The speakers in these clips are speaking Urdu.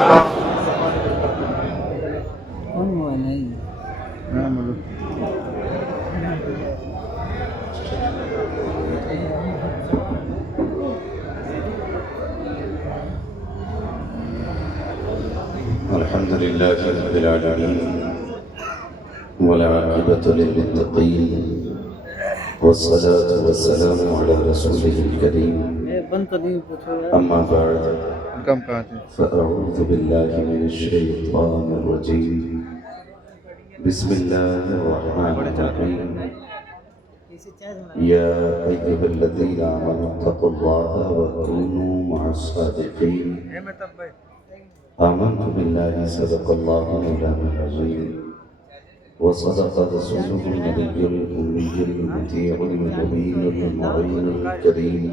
کون ہوا نہیں الحمد لله رب العالمين والعاقبة للمتقين والصلاة والسلام على رسوله الكريم أما بعد فأعوذ بالله من الشيطان الرجيم بسم الله الرحمن الرحيم يا أيها الذين آمنوا اتقوا الله وكونوا مع الصادقين آمنت بالله صدق الله مولانا العظيم وصدق رسوله النبي الأمي المطيع المبين المعين الكريم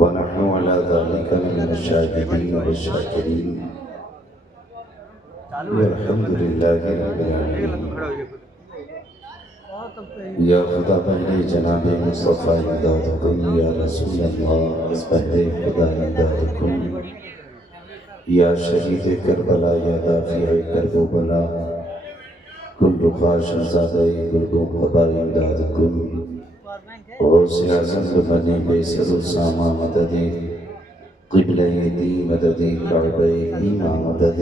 ونحن على ذلك من الشاهدين والشاكرين والحمد لله رب العالمين یا خدا بہر جناب مصطفیٰ امداد کن یا رسول اللہ بہر خدا امداد کن یا شہید کربلا یا دافع کرب و بلا کل رخا شہزادہ گرگ و قبا امداد کن غوث اعظم بنی بے سر السامہ مدد قبلہ دی مدد کعبہ ایمہ مدد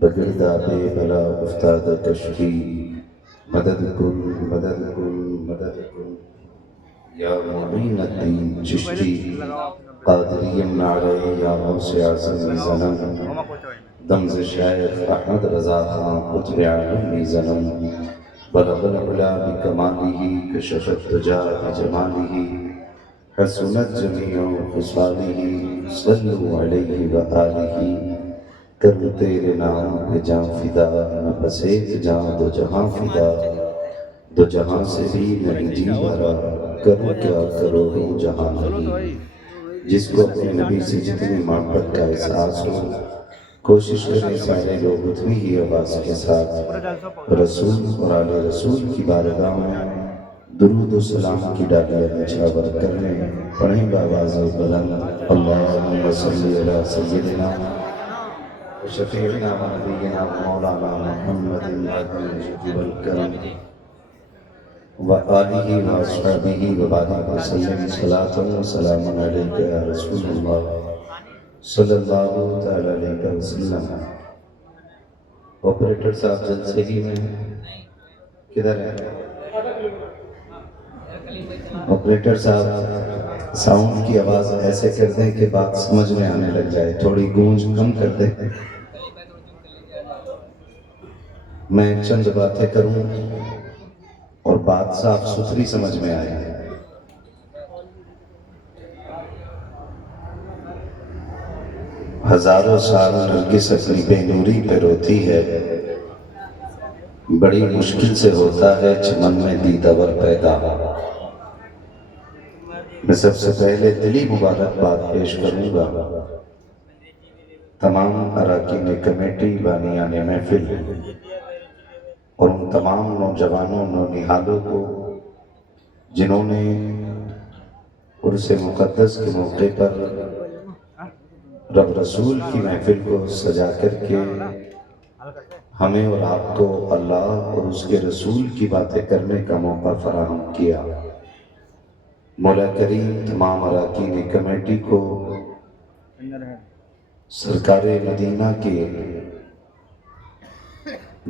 بگردہ بے بلا افتاد کشفی مدد کن مدد کن مدد کن یا معین الدین چشتی قادری نعرہ یا غوث اعظم زنم دمز شیخ احمد رضا خان قطب عالمی زنم بلغ العلا بکمالہ کشف الدجا بجمالہ حسنت جمیع خصالہ صلو علیہ وآلہ کر تیرے نام پہ جان فدا نہ بس ایک جان دو جہاں فدا دو جہاں سے بھی نہیں جی بھرا کرو کیا کرو جہاں نہیں جس کو اپنے نبی سے جتنی محبت کا احساس ہو کوشش کریں سارے لوگ اتنی ہی آواز کے ساتھ رسول اور آل رسول کی بارگاہ میں درود و سلام کی ڈالیاں نچھاور کرنے پڑھیں بآواز بلند اللہم صلی علی سیدنا شفیعنا و نبینا مولانا محمد الجود والکرم و آلہ و اصحابہ و بارک وسلم صلاۃ و سلام علیک یا رسول اللہ صلی اللہ تعالی علیہ وسلم۔ آپریٹر صاحب جلسے ہی میں کدھر ہے؟ آپریٹر صاحب ساؤنڈ کی آواز ایسے کر دیں کہ بات سمجھ میں آنے لگ جائے، تھوڑی گونج کم کر دیں۔ میں چند باتیں کروں اور بات صاف ستھری سمجھ میں آئے۔ ہزاروں سال نرگس اپنی بے نوری پہ روتی ہے، بڑی مشکل سے ہوتا ہے چمن میں دیدور پیدا۔ میں سب سے پہلے دلی مبارکباد پیش کروں گا تمام اراکین کمیٹی بانیان محفل اور ان تمام نوجوانوں نونہالوں کو جنہوں نے عرس مقدس کے موقع پر رب رسول کی محفل کو سجا کر کے ہمیں اور آپ کو اللہ اور اس کے رسول کی باتیں کرنے کا موقع فراہم کیا۔ مولا کریم تمام اراکین کمیٹی کو سرکار مدینہ کے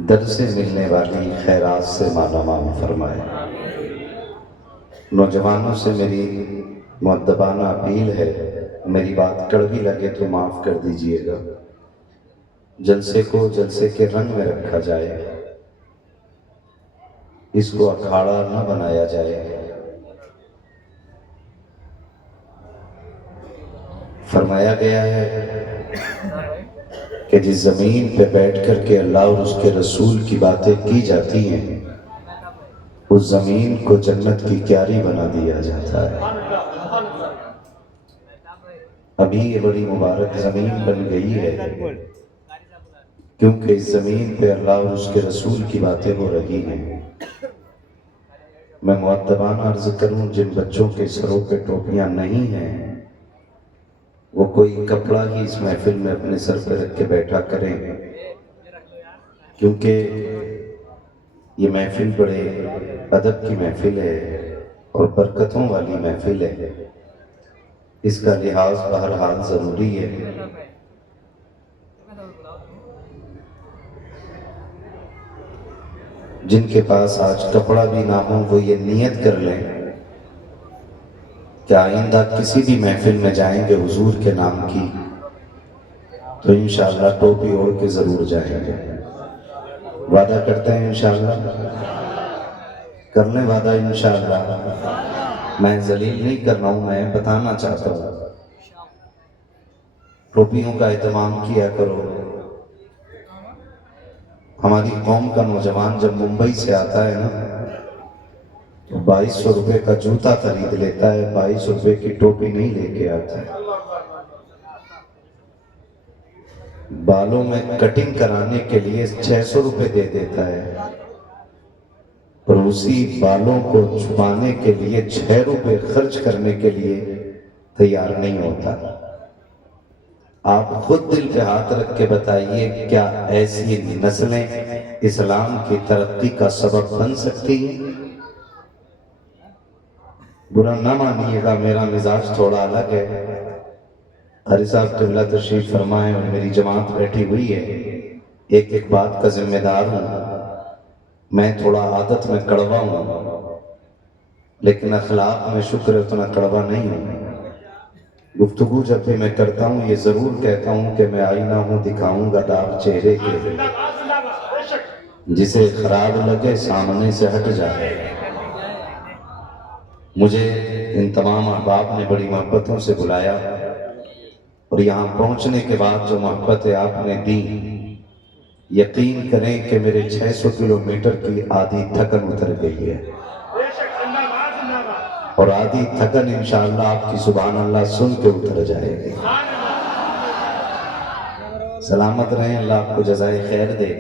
در سے ملنے والی خیرات سے مالا مال فرمائے۔ نوجوانوں سے میری مؤدبانہ اپیل ہے، میری بات کڑوی لگے تو معاف کر دیجئے گا۔ جلسے کو جلسے کے رنگ میں رکھا جائے، اس کو اکھاڑا نہ بنایا جائے۔ فرمایا گیا ہے کہ جس زمین پہ بیٹھ کر کے اللہ اور اس کے رسول کی باتیں کی جاتی ہیں اس زمین کو جنت کی کیاری بنا دیا جاتا ہے۔ ابھی یہ بڑی مبارک زمین بن گئی ہے کیونکہ اس زمین پہ اللہ اور اس کے رسول کی باتیں ہو رہی ہیں۔ میں مؤدبانہ عرض کروں جن بچوں کے سروں پہ ٹوپیاں نہیں ہیں وہ کوئی کپڑا ہی اس محفل میں اپنے سر پہ رکھ کے بیٹھا کریں، کیونکہ یہ محفل بڑے ادب کی محفل ہے اور برکتوں والی محفل ہے، اس کا لحاظ بہرحال ضروری ہے۔ جن کے پاس آج کپڑا بھی نہ ہو وہ یہ نیت کر لیں کہ آئندہ کسی بھی محفل میں جائیں گے حضور کے نام کی تو انشاءاللہ ٹوپی اوڑھ کے ضرور جائیں گے۔ وعدہ کرتے ہیں انشاءاللہ، کر لیں وعدہ انشاءاللہ۔ میں ذلیل نہیں کر رہا ہوں، میں بتانا چاہتا ہوں ٹوپیوں کا اہتمام کیا کرو۔ ہماری قوم کا نوجوان جب ممبئی سے آتا ہے نا تو 2200 روپے کا جوتا خرید لیتا ہے، 2200 روپے کی ٹوپی نہیں لے کے آتا ہے۔ بالوں میں کٹنگ کرانے کے لیے 600 روپے دے دیتا ہے اور اسی بالوں کو چھپانے کے لیے 6 روپے خرچ کرنے کے لیے تیار نہیں ہوتا۔ آپ خود دل پہ ہاتھ رکھ کے بتائیے، کیا ایسی نسلیں اسلام کی ترقی کا سبب بن سکتی ہیں؟ برا نہ مانیے گا، میرا مزاج تھوڑا الگ ہے۔ قاری صاحب قبلہ تشریف فرمائیں اور میری جماعت بیٹھی ہوئی ہے، ایک ایک بات کا ذمہ دار ہوں۔ میں تھوڑا عادت میں کڑوا ہوں لیکن اخلاق میں شکر اتنا کڑوا نہیں ہوں۔ گفتگو جب بھی میں کرتا ہوں یہ ضرور کہتا ہوں کہ میں آئینہ ہوں، دکھاؤں گا داغ چہرے کے، جسے خراب لگے سامنے سے ہٹ جائے۔ مجھے ان تمام احباب نے بڑی محبتوں سے بلایا اور یہاں پہنچنے کے بعد جو محبتیں آپ نے دی، یقین کریں کہ میرے 600 کلومیٹر کی آدھی تھکن اتر گئی ہے، اور آدھی تھکن انشاءاللہ آپ کی سبحان اللہ سن کے اتر جائے گی۔ سلامت رہیں، اللہ آپ کو جزائے خیر دے۔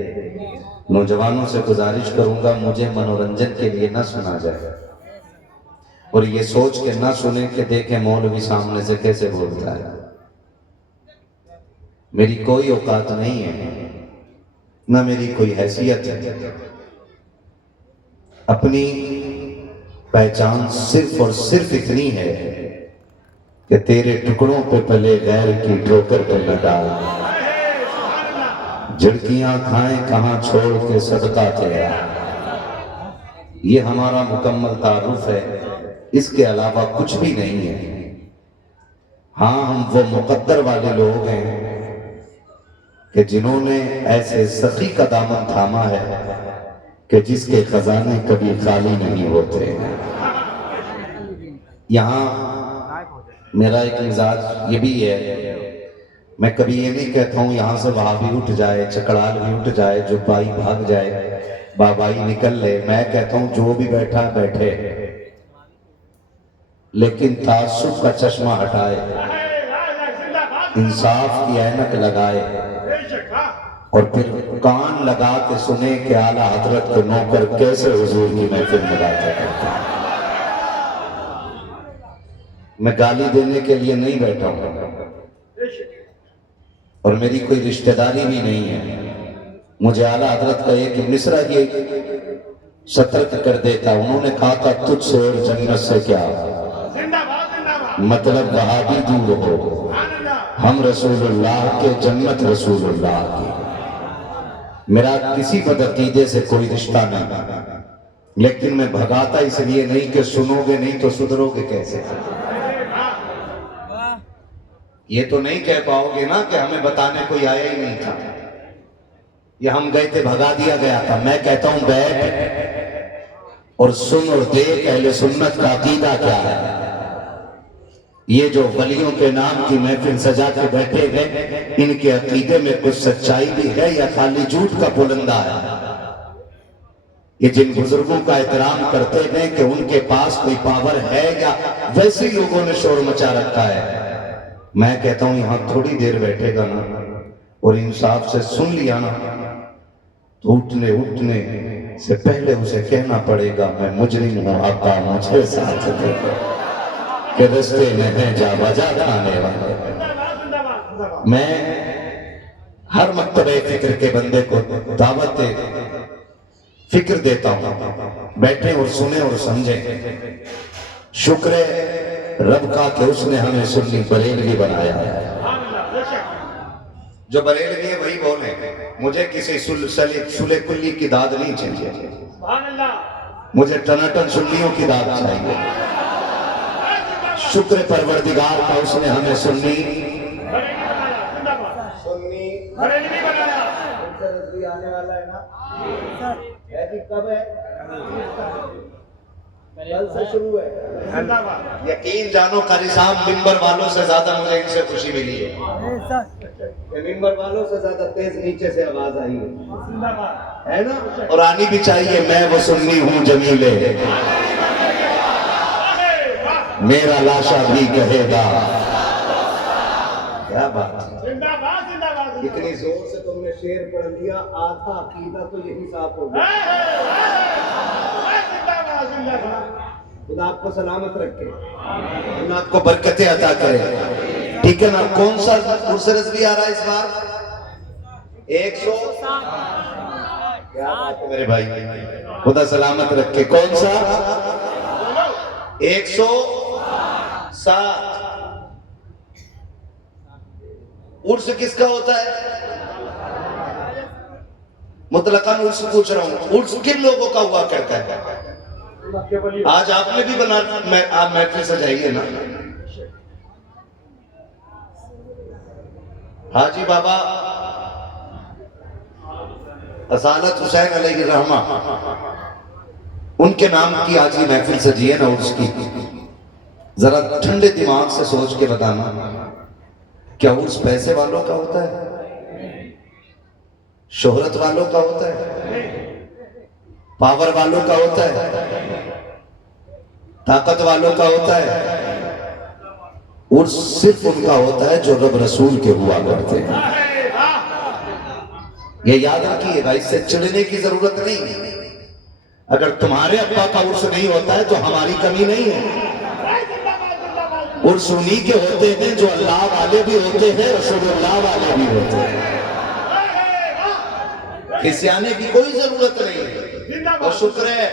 نوجوانوں سے گزارش کروں گا مجھے منورنجن کے لیے نہ سنا جائے اور یہ سوچ کے نہ سنیں کہ دیکھیں مولوی سامنے سے کیسے بولتا ہے۔ میری کوئی اوقات نہیں ہے، نہ میری کوئی حیثیت ہے۔ اپنی پہچان صرف اور صرف اتنی ہے کہ تیرے ٹکڑوں پہ پلے غیر کی ٹھوکر پہ نہ ڈال، جھڑکیاں کھائیں کہاں چھوڑ کے صدقہ تیرا۔ یہ ہمارا مکمل تعارف ہے، اس کے علاوہ کچھ بھی نہیں ہے۔ ہاں ہم وہ مقدر والے لوگ ہیں کہ جنہوں نے ایسے سخی کا دامن تھاما ہے کہ جس کے خزانے کبھی خالی نہیں ہوتے۔ یہاں میرا ایک مزاج یہ بھی ہے، میں کبھی یہ نہیں کہتا ہوں یہاں سے وہابی اٹھ جائے، چکڑال بھی اٹھ جائے، جو بائی بھاگ جائے، بابائی نکل لے۔ میں کہتا ہوں جو بھی بیٹھا بیٹھے لیکن تعصب کا چشمہ ہٹائے، انصاف کی اینک لگائے اور پھر کان لگا کے سنے کہ اعلیٰ حضرت کے نوکر کیسے حضور کی محفل میں باتیں کرتے ہیں۔ میں گالی دینے کے لیے نہیں بیٹھا ہوں اور میری کوئی رشتہ داری بھی نہیں ہے۔ مجھے اعلیٰ حضرت کا ایک مصرع یہ سترک کر دیتا، انہوں نے کہا تھا تجھ سے اور جنت سے کیا مطلب، وہابی دور ہو، ہم رسول اللہ کے، جنت رسول اللہ کی۔ میرا کسی بدعقیدے سے کوئی رشتہ نہیں، لیکن میں بھگاتا اس لیے نہیں کہ سنو گے نہیں تو سدھرو گے کیسے۔ یہ تو نہیں کہہ پاؤ گے نا کہ ہمیں بتانے کوئی آیا ہی نہیں تھا، یہ ہم گئے تھے بھگا دیا گیا تھا۔ میں کہتا ہوں بیٹھ اور سن اور دیکھ اہل سنت کا عقیدہ کیا ہے۔ یہ جو ولیوں کے نام کی محفل سجا کے بیٹھے ہیں، ان کے عقیدے میں کچھ سچائی بھی ہے یا خالی جھوٹ کا پلندہ ہے؟ یہ جن بزرگوں کا احترام کرتے ہیں کہ ان کے پاس کوئی پاور ہے یا ویسے ہی لوگوں نے شور مچا رکھا ہے؟ میں کہتا ہوں یہاں تھوڑی دیر بیٹھے گا نا اور انصاف سے سن لیا نا تو اٹھنے سے پہلے اسے کہنا پڑے گا میں مجرم ہوں، آقا مجھے ساتھ دے کہ رستے میں ہیں جا بجا کھانے والے۔ میں ہر مکتبہ فکر کے بندے کو دعوت فکر دیتا ہوں، بیٹھیں اور سنیں اور سمجھیں۔ شکر ہے رب کا کہ اس نے ہمیں سنی بریلوی بنایا ہے۔ جو بریلوی ہے وہی بولیں، مجھے کسی سلے کلی کی داد نہیں چاہیے، مجھے ٹناٹن سنیوں کی داد چاہیے۔ شکر پروردگار کا اس نے ہمیں سنی آنے والا ہے نا، کب ہے؟ کل سے شروع ہے۔ یقین جانو قاری صاحب ممبر والوں سے زیادہ مجھے ان سے خوشی ملی ہے، ممبر والوں سے زیادہ تیز نیچے سے آواز آئی ہے نا، اور آنی بھی چاہیے۔ میں وہ سنی ہوں جمیلے، میرا لاشا بھی کہے گا۔ کیا بات ہے، اتنی زور سے تم نے شعر پڑھ لیا، آدھا عقیدہ تو یہی صاف ہو گیا۔ خدا آپ کو سلامت رکھے، خدا آپ کو برکتیں عطا کرے، ٹھیک ہے نا؟ کون سا عرس رضوی آ رہا ہے اس بار؟ 100 کیا بات ہے میرے بھائی، خدا سلامت رکھے۔ کون سا؟ 107۔ عرس کس کا ہوتا ہے؟ مطلقاً عرس پوچھ رہا ہوں، عرس کن لوگوں کا ہوا کرتا ہے؟ آج آپ نے بھی بنا، آپ محفل سجائیے نا۔ حاجی بابا اصالت حسین علیہ الرحمہ، ان کے نام کی آج کی محفل سجی ہے نا عرس کی، ذرا ٹھنڈے دماغ سے سوچ کے بتانا، کیا عرس پیسے والوں کا ہوتا ہے؟ شہرت والوں کا ہوتا ہے؟ پاور والوں کا ہوتا ہے؟ طاقت والوں کا ہوتا ہے؟ عرس صرف ان کا ہوتا ہے جو رب رسول کے ہوا کرتے ہیں۔ یہ یاد رکھیے گا، اس سے چڑھنے کی ضرورت نہیں۔ اگر تمہارے ابا کا عرس نہیں ہوتا ہے تو ہماری کمی نہیں ہے۔ عرس انہی کے ہوتے ہیں جو اللہ والے بھی ہوتے ہیں، رسول اللہ والے بھی ہوتے ہیں۔ کھسیانے کی کوئی ضرورت نہیں ہے۔ اور شکر ہے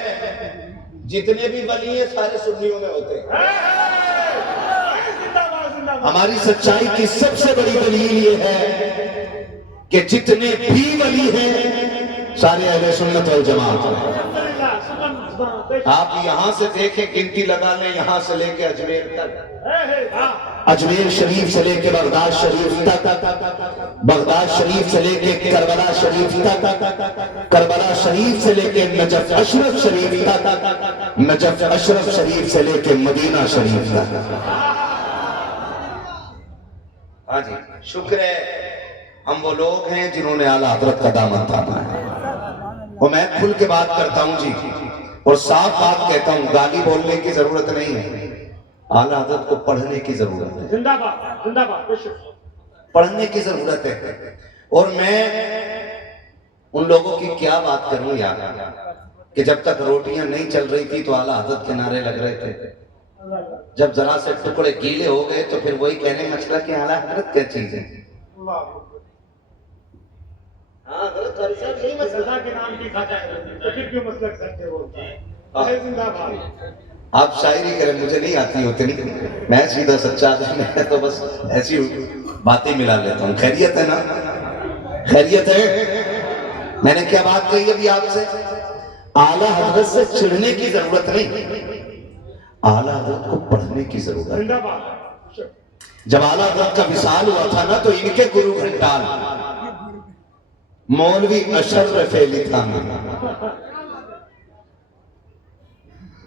جتنے بھی ولی ہیں سارے سنیوں میں ہوتے ہیں۔ ہماری سچائی کی سب سے بڑی دلیل یہ ہے کہ جتنے بھی ولی ہیں سارے اہل سنت والجماعت ہیں۔ آپ یہاں سے دیکھیں، گنتی لگا لیں، یہاں سے لے کے اجمیر تک، اجمیر شریف سے لے کے بغداد شریف تک، بغداد شریف سے لے کے کربلا شریف تک، کربلا شریف سے لے کے نجف اشرف شریف تک، نجف اشرف شریف سے لے کے مدینہ شریف تک۔ ہاں جی، شکر ہے ہم وہ لوگ ہیں جنہوں نے اعلیٰ حضرت کا دامن تھاما ہے۔ اور میں کھل کے بات کرتا ہوں جی، اور صاف بات کہتا ہوں، گالی بولنے کی ضرورت نہیں ہے، اعلیٰ حضرت کو پڑھنے کی ضرورت ہے، زندہ باد، زندہ باد، پڑھنے کی ضرورت ہے۔ اور میں ان لوگوں کی کیا بات کروں یار، کہ جب تک روٹیاں نہیں چل رہی تھی تو اعلیٰ حضرت کے نعرے لگ رہے تھے، جب ذرا سے ٹکڑے گیلے ہو گئے تو پھر وہی کہنے مسئلہ کہ اعلیٰ حضرت کیا چیز ہے۔ ہاں حضرت قاری صاحب یہی مسئلہ کے نام کی کھاتا ہے تو پھر کیوں مسلک سچے بولتا ہے؟ زندہ باد۔ آپ شاعری کریں، مجھے نہیں آتی ہوتی، میں سیدھا سچا آدمی ہے تو بس ایسی باتیں ملا لیتا ہوں۔ خیریت ہے نا؟ خیریت ہے؟ میں نے کیا بات کہی ابھی آپ سے؟ اعلیٰ حضرت سے چڑھنے کی ضرورت نہیں، اعلیٰ حضرت کو پڑھنے کی ضرورت ہے۔ زندہ باد۔ جب اعلیٰ حضرت کا وصال ہوا تھا نا تو ان کے گرو گھنٹال مولوی اشرف علی تھانوی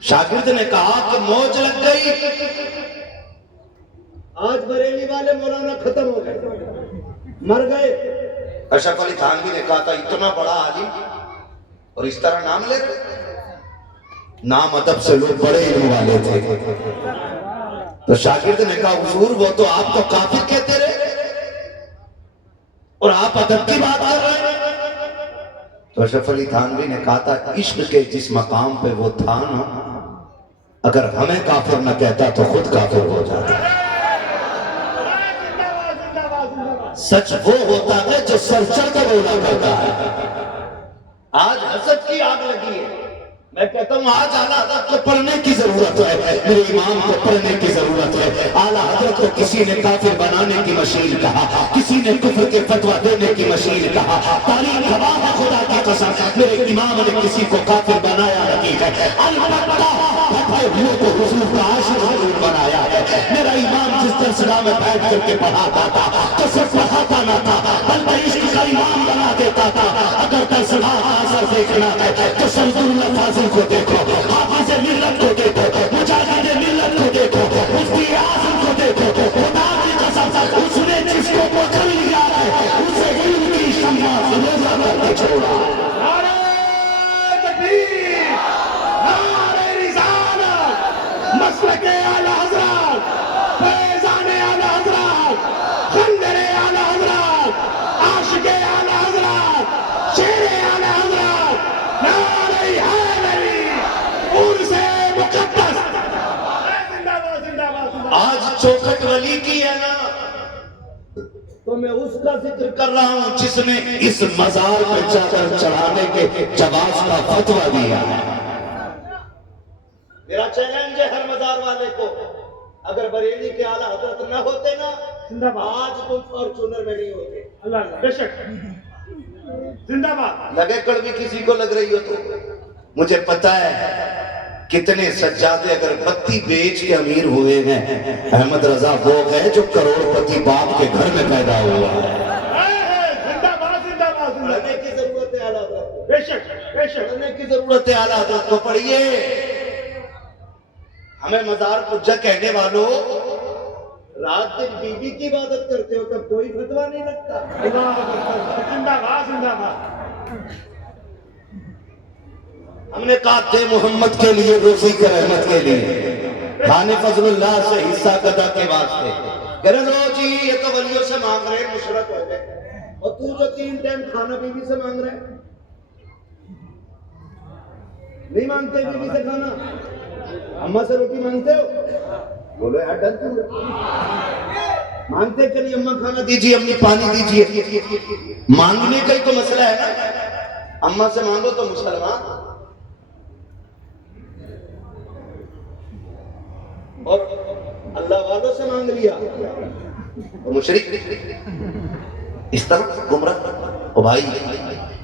شاگرد نے کہا کہ موج لگ گئی، آج بریلی والے مولانا ختم ہو گئے، مر گئے۔ اشرف علی تھانوی نے کہا تھا اتنا بڑا عالم اور اس طرح نام لے رہے، نام ادب سے لوگ بڑے علم والے تھے۔ تو شاگرد نے کہا حضور وہ تو آپ کو کافر کہتے رہے اور آپ ادب کی بات کر رہے ہیں۔ تو اشرف علی تھانوی نے کہا تھا عشق کے جس مقام پہ وہ تھا نا، اگر ہمیں کافر نہ کہتا تو خود کافر ہو جاتا۔ سچ وہ ہوتا ہے جو سر چڑھ کر بولا کرتا ہے. آج حسد کی آگ لگی ہے. میں کہتا ہوں آج اعلیٰ حضرت کو پڑھنے کی ضرورت ہے, میرے امام کو پڑھنے کی ضرورت ہے. اعلیٰ حضرت کو کسی نے کافر بنانے کی مشین کہا, کسی نے کفر کے فتویٰ دینے کی مشین کہا. تاریخ گواہ ہے خدا کی قسم, میرے امام نے کسی کو کافر بنایا نہیں ہے, البتہ فتوے ہوئے کو حضور کا عاشق ضرور بنایا ہے. میرا امام جس درسگاہ میں بیٹھ کر کے پڑھاتا تھا تو صرف پڑھاتا نہ تھا بلکہ عشق کا امام بنا دیتا تھا. اگر درسگاہ کا اثر دیکھنا ہے تو شمس اللہ فاضل کو دیکھو, حافظ ملت کو دیکھو, مجاہد ملت کو دیکھو, مفتی اعظم کو دیکھو. خدا کی قسم اس نے جس کو پکڑ لیا ہے اسے علم کی شمع روزہ کر کے چھوڑا. نعرہ تکبیر, نعرہ رسالت, مسلک اعلی حضرت, فیضان اعلی حضرت, خنجر اعلی حضرت, عاشق اعلی حضرت, شیر اعلی حضرت, نعرہ حیدری, عرس مقدس. زندہ باد, زندہ باد, زندہ باد. آج چوکھٹ ولی کی ہے نا, تو میں اس کا ذکر کر رہا ہوں جس نے اس مزار پہ جا کر چڑھانے کے جواز کا فتویٰ دیا ہے. میرا چیلنج ہے ہر مزار والے کو, اگر بریلی کے اعلیٰ حضرت نہ ہوتے نا زندہ باد. آج تم فارچونر میں نہیں ہوتے. اللہ اللہ, بے شک. زندہ باد. لگے کڑوی کسی کو لگ رہی ہو تو مجھے پتا ہے کتنے سجادے اگر بتی بیچ کے امیر ہوئے ہیں. احمد رضا وہ ہے جو کروڑ پتی باپ کے گھر میں پیدا ہوا ہے. زندہ باد, زندہ باد, زندہ پڑھنے کی ضرورت ہے اعلیٰ حضرت کو, بے شک, بے شک. پڑھنے کی ضرورت ہے اعلیٰ حضرت کو. پڑھیے. ہمیں مزار پجا کہنے والوں, رات دن بی بی کی عبادت کرتے ہو تب کوئی فتویٰ نہیں لگتا. اللہ اکبر. زندہ باد, زندہ باد. ہم نے کہا دے محمد کے لیے, روزی کے رحمت کے لیے, خان فضل اللہ سے حصہ قضا کے واسطے. کہہ رہے لو جی یہ تو ولیوں سے مانگ رہے مشرک ہو گئے, اور تو جو 3 ٹائم کھانا بیوی سے مانگ رہے, نہیں مانگتے بیوی سے کھانا, اماں سے روٹی مانگتے ہو؟ بولو یار ڈر کیوں مانگتے کہ نہیں, اماں کھانا دیجیے, امی پانی دیجیے. مانگنے کا ہی تو مسئلہ ہے نا. اماں سے مانگو تو مسلمان, اور اللہ والوں سے مانگ لیا تو مشرک. اس طرح گمراہ. او بھائی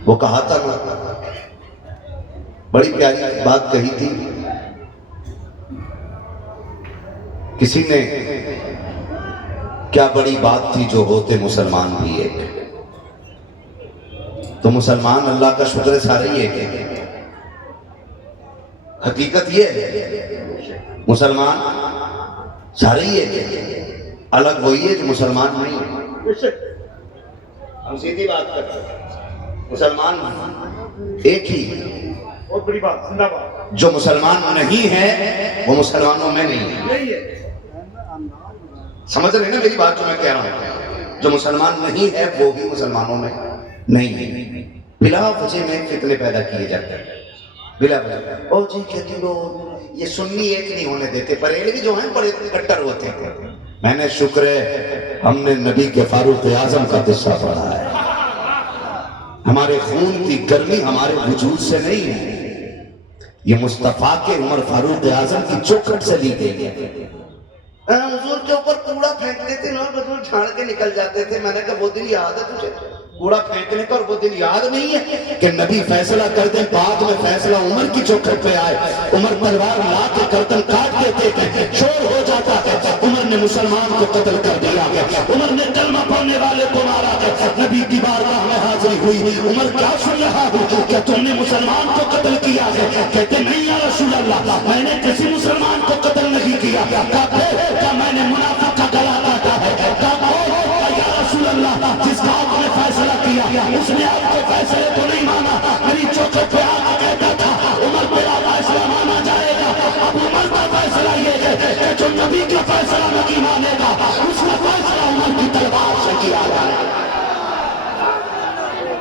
وہ کہا تھا نا, بڑی پیاری بات کہی تھی کسی نے, کیا بڑی بات تھی جو ہوتے مسلمان بھی ایک. تو مسلمان اللہ کا شکر ہے سارے ہی ایک ہے. حقیقت یہ ہے مسلمان سارے ہی ایک ہے, الگ وہی ہے جو مسلمان نہیں ہے. بے شک. ہم سیدھی بات کرتے ہیں, مسلمان ایک ہی, بہت بڑی بات. زندہ باد. جو مسلمان نہیں ہے وہ مسلمانوں میں نہیں ہے. یہی ہے. سمجھ رہے نا میری بات جو میں کہہ رہا ہوں, جو مسلمان نہیں ہے وہ بھی مسلمانوں میں نہیں ہے. بلا وجہ میں فتنے پیدا کیے جاتے ہیں, بلا وجہ. او جی کہتی لو یہ سنی ایک نہیں ہونے دیتے, بریلوی جو ہیں بڑے کٹر ہوتے ہیں. میں نے شکر ہے ہم نے نبی کے فاروق اعظم کا قصہ پڑھا ہے. ہمارے خون کی گرمی ہمارے وجود سے نہیں ہے, یہ مصطفیٰ کے عمر فاروق اعظم کی چوکھٹ سے لی گئی ہے. حضور کے اوپر کوڑا پھینکتے تھے نا, حضور جھاڑ کے نکل جاتے تھے. میں نے کہا وہ دن یاد ہے تجھے کوڑا پھینکنے کا, اور وہ دن یاد نہیں ہے کہ نبی فیصلہ کر دیں بعد میں فیصلہ عمر کی چوکھٹ پہ آئے. عمر تلوار لا کے گردن کاٹ دیتے تھے, شور ہو جاتا ہے, عمر نے مسلمان کو قتل کر دیا. عمر نے کلمہ پڑھنے والے کو مارا. نبی کی بارگاہ میں حاضری ہوئی, عمر کیا سن رہا ہوں, کیا تم نے مسلمان کو قتل کیا ہے؟ کہتے نہیں یا رسول اللہ, میں نے کسی مسلمان کو قتل نہیں کیا. کیا میں نے منافق کا گلا کاٹا ہے؟ یا رسول اللہ, جس کا آپ نے فیصلہ کیا اس نے آپ کے فیصلے کو نہیں مانا. میری چوکھٹ پہ آ کے کہتا تھا عمر میرا فیصلہ مانا جائے گا. اب عمر کا فیصلہ یہ ہے کہ جو نبی کا فیصلہ نہیں مانے گا اس کا فیصلہ عمر کی تلوار سے کیا جائے گا.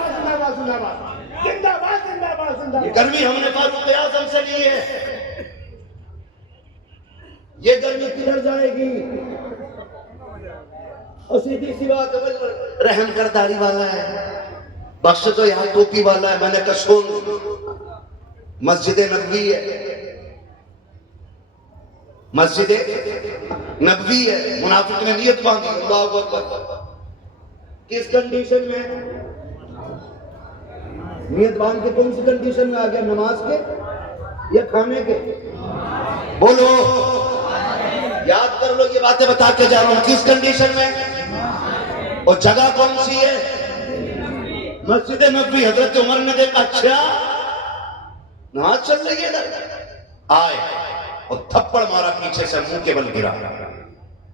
زندہ باد, زندہ باد, زندہ باد, زندہ باد, زندہ باد. یہ گرمی ہم نے فاروق اعظم سے لی ہے, یہ گرمی کدھر جائے گی؟ اور سیدھی سی بات ہے، رحم کر داڑھی والا ہے، بخش تو یہاں ٹوپی والا ہے. میں نے کہا سن، مسجد نبوی ہے، مسجد نبوی ہے. منافق نے نیت باندھی، اللہ اکبر. کس کنڈیشن میں نیت باندھ کے کون سی کنڈیشن میں آ گیا؟ نماز کے یا کھانے کے؟ بولو، یاد کر لو، یہ باتیں بتا کے جا رہا ہوں. کس کنڈیشن میں؟ اور جگہ کون سی ہے؟ مسجد نبوی. حضرت عمر نے دیکھا، اچھا نماز چل رہی ہے ادھر، آئے اور تھپڑ مارا پیچھے سے، منہ کے بل گرا،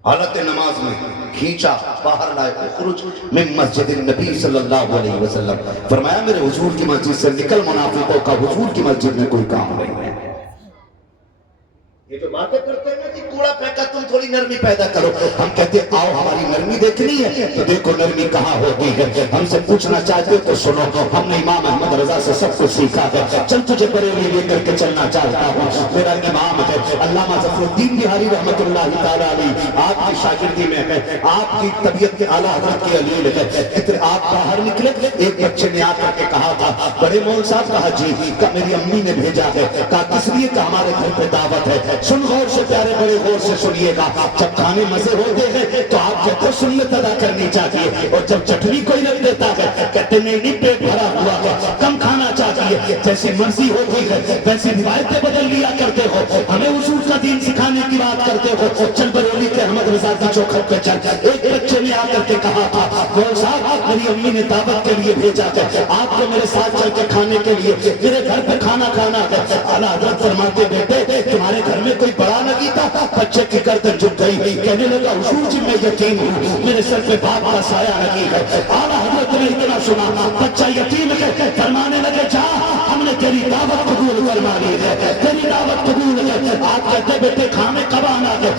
حالت نماز میں کھینچا باہر لائے. اخرج من مسجد النبی صلی اللہ علیہ وسلم. فرمایا میرے حضور کی مسجد سے نکل، منافقوں کا حضور کی مسجد میں کوئی کام نہیں ہے. یہ جو باتیں کرتے ہیں نا کہ کوڑا پھینکا، تم تھوڑی نرمی پیدا کرو. ہم کہتے ہیں آؤ ہماری نرمی دیکھنی ہے تو دیکھو نرمی کہاں ہوتی ہے. ہم سے پوچھنا چاہتے تو سنو، ہم نے امام احمد رضا سے سب کچھ سیکھا ہے. چل تجھے بریلی لے کر کے چلنا چاہتا ہوں. میرا امام ہے علامہ ظفر الدین بہاری رحمۃ اللہ تعالیٰ علیہ، آپ کی شاگردی میں ہے، آپ کی طبیعت کے اعلیٰ حضرت کی علیل ہے. اتنے آپ باہر نکلے، ایک بچے نے آ کر کے کہا تھا، بڑے مول صاحب. کہا جی. کہا میری امی نے بھیجا ہے. کہا کس لیے؟ کہ ہمارے گھر پہ دعوت ہے. سن غور سے پیارے بڑے، غور سے سنیے گا. جب کھانے مزے ہوتے ہیں تو آپ کہتے ہیں سنت ادا کرنی چاہیے، اور جب چٹنی کوئی رکھ دیتا ہے کہتے نہیں پیٹ بھرا ہوا ہے، کم کھانا چاہیے. جیسی مرضی ہوتی ہے ویسی روایتیں بدل لیا کرتے ہو. ہمیں اصول کا دین سکھانے کی بات کرتے ہو. چل بریلی کے احمد رضا کی چوکھٹ پہ چل. ایک بچے نے آ کر کے کہا تھا، مول صاحب میری امی نے دعوت کے لیے بھیجا ہے، آپ کو میرے ساتھ چل کے کھانے کے لیے میرے گھر پہ کھانا کھانا ہے. اعلیٰ حضرت فرماتے بیٹے تمہارے گھر میں کوئی بڑا لگی تھا؟ بچے کی گردن جھک گئی، کہنے لگا حضور جی میں یتیم ہوں، میرے سر پہ باپ کا سایہ لگی ہے. اعلیٰ حضرت نے اتنا سنا، بچہ یتیم ہے، فرمانے لگے جا ہم نے تیری دعوت قبول فرما لی ہے، تیری دعوت قبول ہے. آپ کہتے بیٹے کھانے کب آنا ہے؟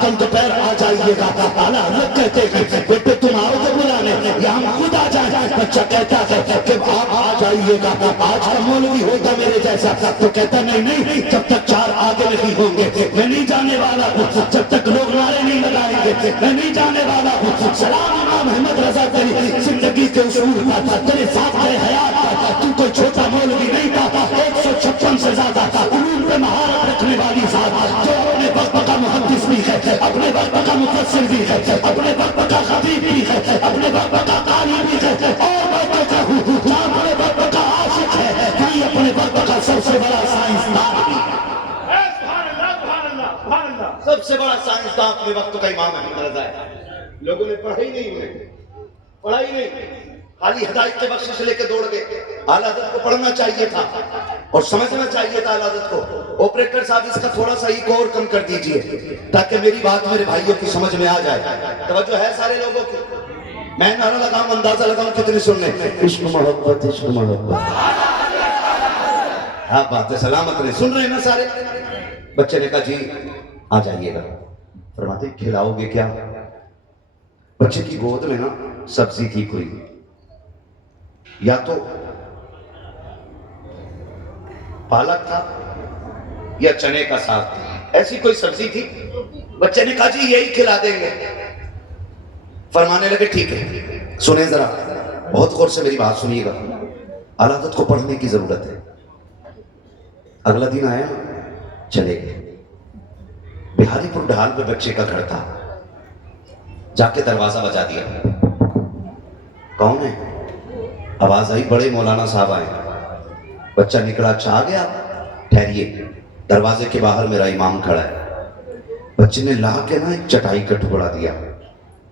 کل دوپہر آ جائیے گا. اعلیٰ حضرت کہتے ہیں بیٹے تم آؤ گے بلانے یا ہم خود آ جائیں؟ بچہ کہتا ہے کہ آپ آ جائیے گا. آج کا مولوی ہوگا میرے جیسا تو کہتا نہیں، جب تک چار آگے نہیں ہوں گے میں نہیں جانے والا ہوں، جب تک لوگ نعرے نہیں لگائیں گے میں نہیں جانے والا ہوں. سلام امام احمد رضا تیری زندگی کے اصول کا، تیرے ساتھ ہے حیات کا. تو کوئی چھوٹا مولوی نہیں تھا، 156 سے زیادہ علوم پہ مہارت رکھنے والی ذات، جو اپنے وقت کا محدث بھی ہے، اپنے وقت کا مفسر بھی ہے، اپنے وقت کا خطیب بھی ہے، اپنے وقت کا قاری بھی ہے، اور میں کہتا ہوں جہاں اپنے وقت کا عاشق ہے وہیں اپنے وقت کا سب سے بڑا سائنسدان بھی ہے. سب سے بڑا سائنسدان اپنے وقت کا امام احمد رضا ہے. لوگوں نے پڑھائی نہیں، خالی ہدایت کے بخشش لے کے دوڑ گئے. اعلیٰ حضرت کو پڑھنا چاہیے تھا اور سمجھنا چاہیے تھا اعلیٰ حضرت کو. آپریٹر صاحب اس کا تھوڑا سا ایک اور کم کر دیجئے تاکہ میری بات میرے بھائیوں کی سمجھ میں آ جائے. توجہ ہے سارے لوگوں کی؟ میں نعرہ لگاؤں، اندازہ لگاؤں کتنے سن رہے؟ عشق محبت عشق محبت. ہاں بات ہے، سلامت رہے. سن رہے ہیں نا سارے؟ بچے نے کہا جی آ جائیے گا. فرماتے کھلاؤ گے کیا؟ بچے کی گود میں نا سبزی تھی کوئی، یا تو پالک تھا یا چنے کا ساگ تھا، ایسی کوئی سبزی تھی. بچے نے کہا جی یہی کھلا دیں گے. فرمانے لگے ٹھیک ہے. سنیں ذرا بہت غور سے میری بات سنیے گا. اعلیٰ حضرت کو پڑھنے کی ضرورت ہے. اگلا دن آیا، چلے گئے. بہاری پور ڈھال پہ بچے کا گھر تھا. جا کے دروازہ بجا دیا. کون ہے؟ آواز آئی بڑے مولانا صاحب آئے. بچہ نکلا، اچھا آ گیا، ٹھہریے. دروازے کے باہر میرا امام کھڑا ہے. بچے نے لا کے نا ایک چٹائی کا ٹکڑا دیا،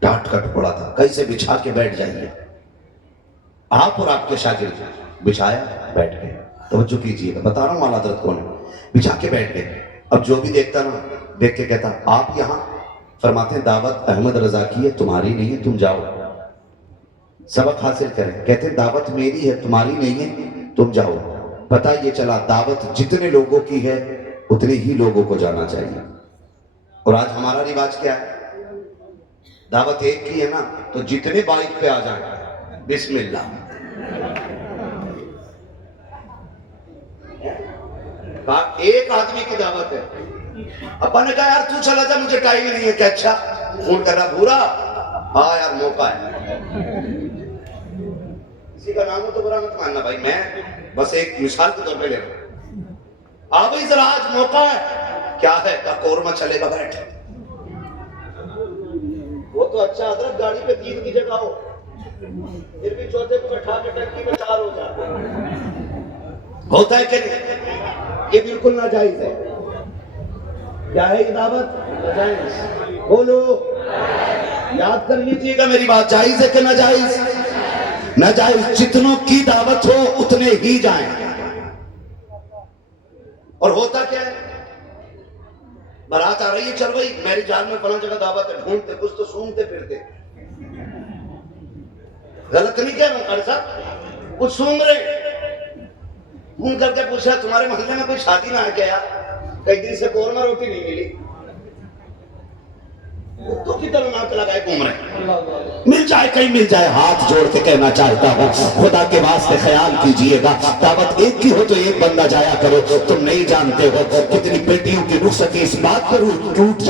ڈانٹ کا ٹکڑا تھا، کہیں سے بچھا کے بیٹھ جائیے. آپ اور آپ کے شاگرد بچھایا، بیٹھ گئے. توجہ کیجیے گا، بتا رہا ہوں اعلیٰ حضرت کون ہے. بچھا کے بیٹھ گئے. اب جو بھی دیکھتا نا دیکھ کے کہتا آپ یہاں؟ فرماتے ہیں دعوت احمد رضا کی ہے، تمہاری نہیں ہے، تم جاؤ سبق حاصل کریں. کہتے ہیں دعوت میری ہے تمہاری نہیں ہے، تم جاؤ. پتہ یہ چلا دعوت جتنے لوگوں کی ہے اتنے ہی لوگوں کو جانا چاہیے. اور آج ہمارا رواج کیا ہے؟ دعوت ایک کی ہے نا تو جتنے بائک پہ آ جائیں بسم اللہ. ایک آدمی کی دعوت ہے. ابا نے کہا یار تو چلا جا، مجھے ٹائم ہی نہیں ہے. کہ اچھا فون کر رہا بھورا ہاں یار موقع ہے، کسی کا نام ہو تو برا مت ماننا بھائی، میں بس ایک مثال کے طور پہ لے رہا ہوں۔ ہاں بھائی ذرا آج موقع ہے، کیا ہے کا قورمہ چلے گا بیٹھ، وہ تو اچھا حضرت گاڑی پہ 3 کی جگہ ہو، پھر بھی چوتھے کو بٹھا کے ٹنکی میں 4 ہو جاتا ہوتا ہے کہ نہیں؟ یہ بالکل ناجائز ہے۔ کیا ہے یہ دعوت؟ ناجائز۔ بولو، یاد کر لیجیے گا میری بات، جائز ہے کہ ناجائز؟ ناجائز۔ جتنوں کی دعوت ہو اتنے ہی جائیں۔ اور ہوتا کیا ہے، بارات آ رہی ہے، چل بھائی میری جان میں فلاں جگہ دعوت ہے، ڈھونڈتے کچھ تو سونگتے پھرتے، غلط نہیں کہہ رہا ہوں قاری صاحب، کچھ سونگ رہے، فون کر کے پوچھا تمہارے محلے میں کوئی شادی نہ ہے کیا یار، کئی دن سے قورمہ روٹی نہیں ملی، تو کی طرح ناک لگائے گھوم رہے ہیں، مل جائے کہیں مل جائے۔ ہاتھ جوڑ کے کہنا چاہتا ہوں خدا کے واسطے خیال کیجئے گا، دعوت ایک کی ہو تو ایک بندہ جایا کرو، تم نہیں جانتے ہو کتنی بیٹیوں کی رخصتی اس بات پر ٹوٹ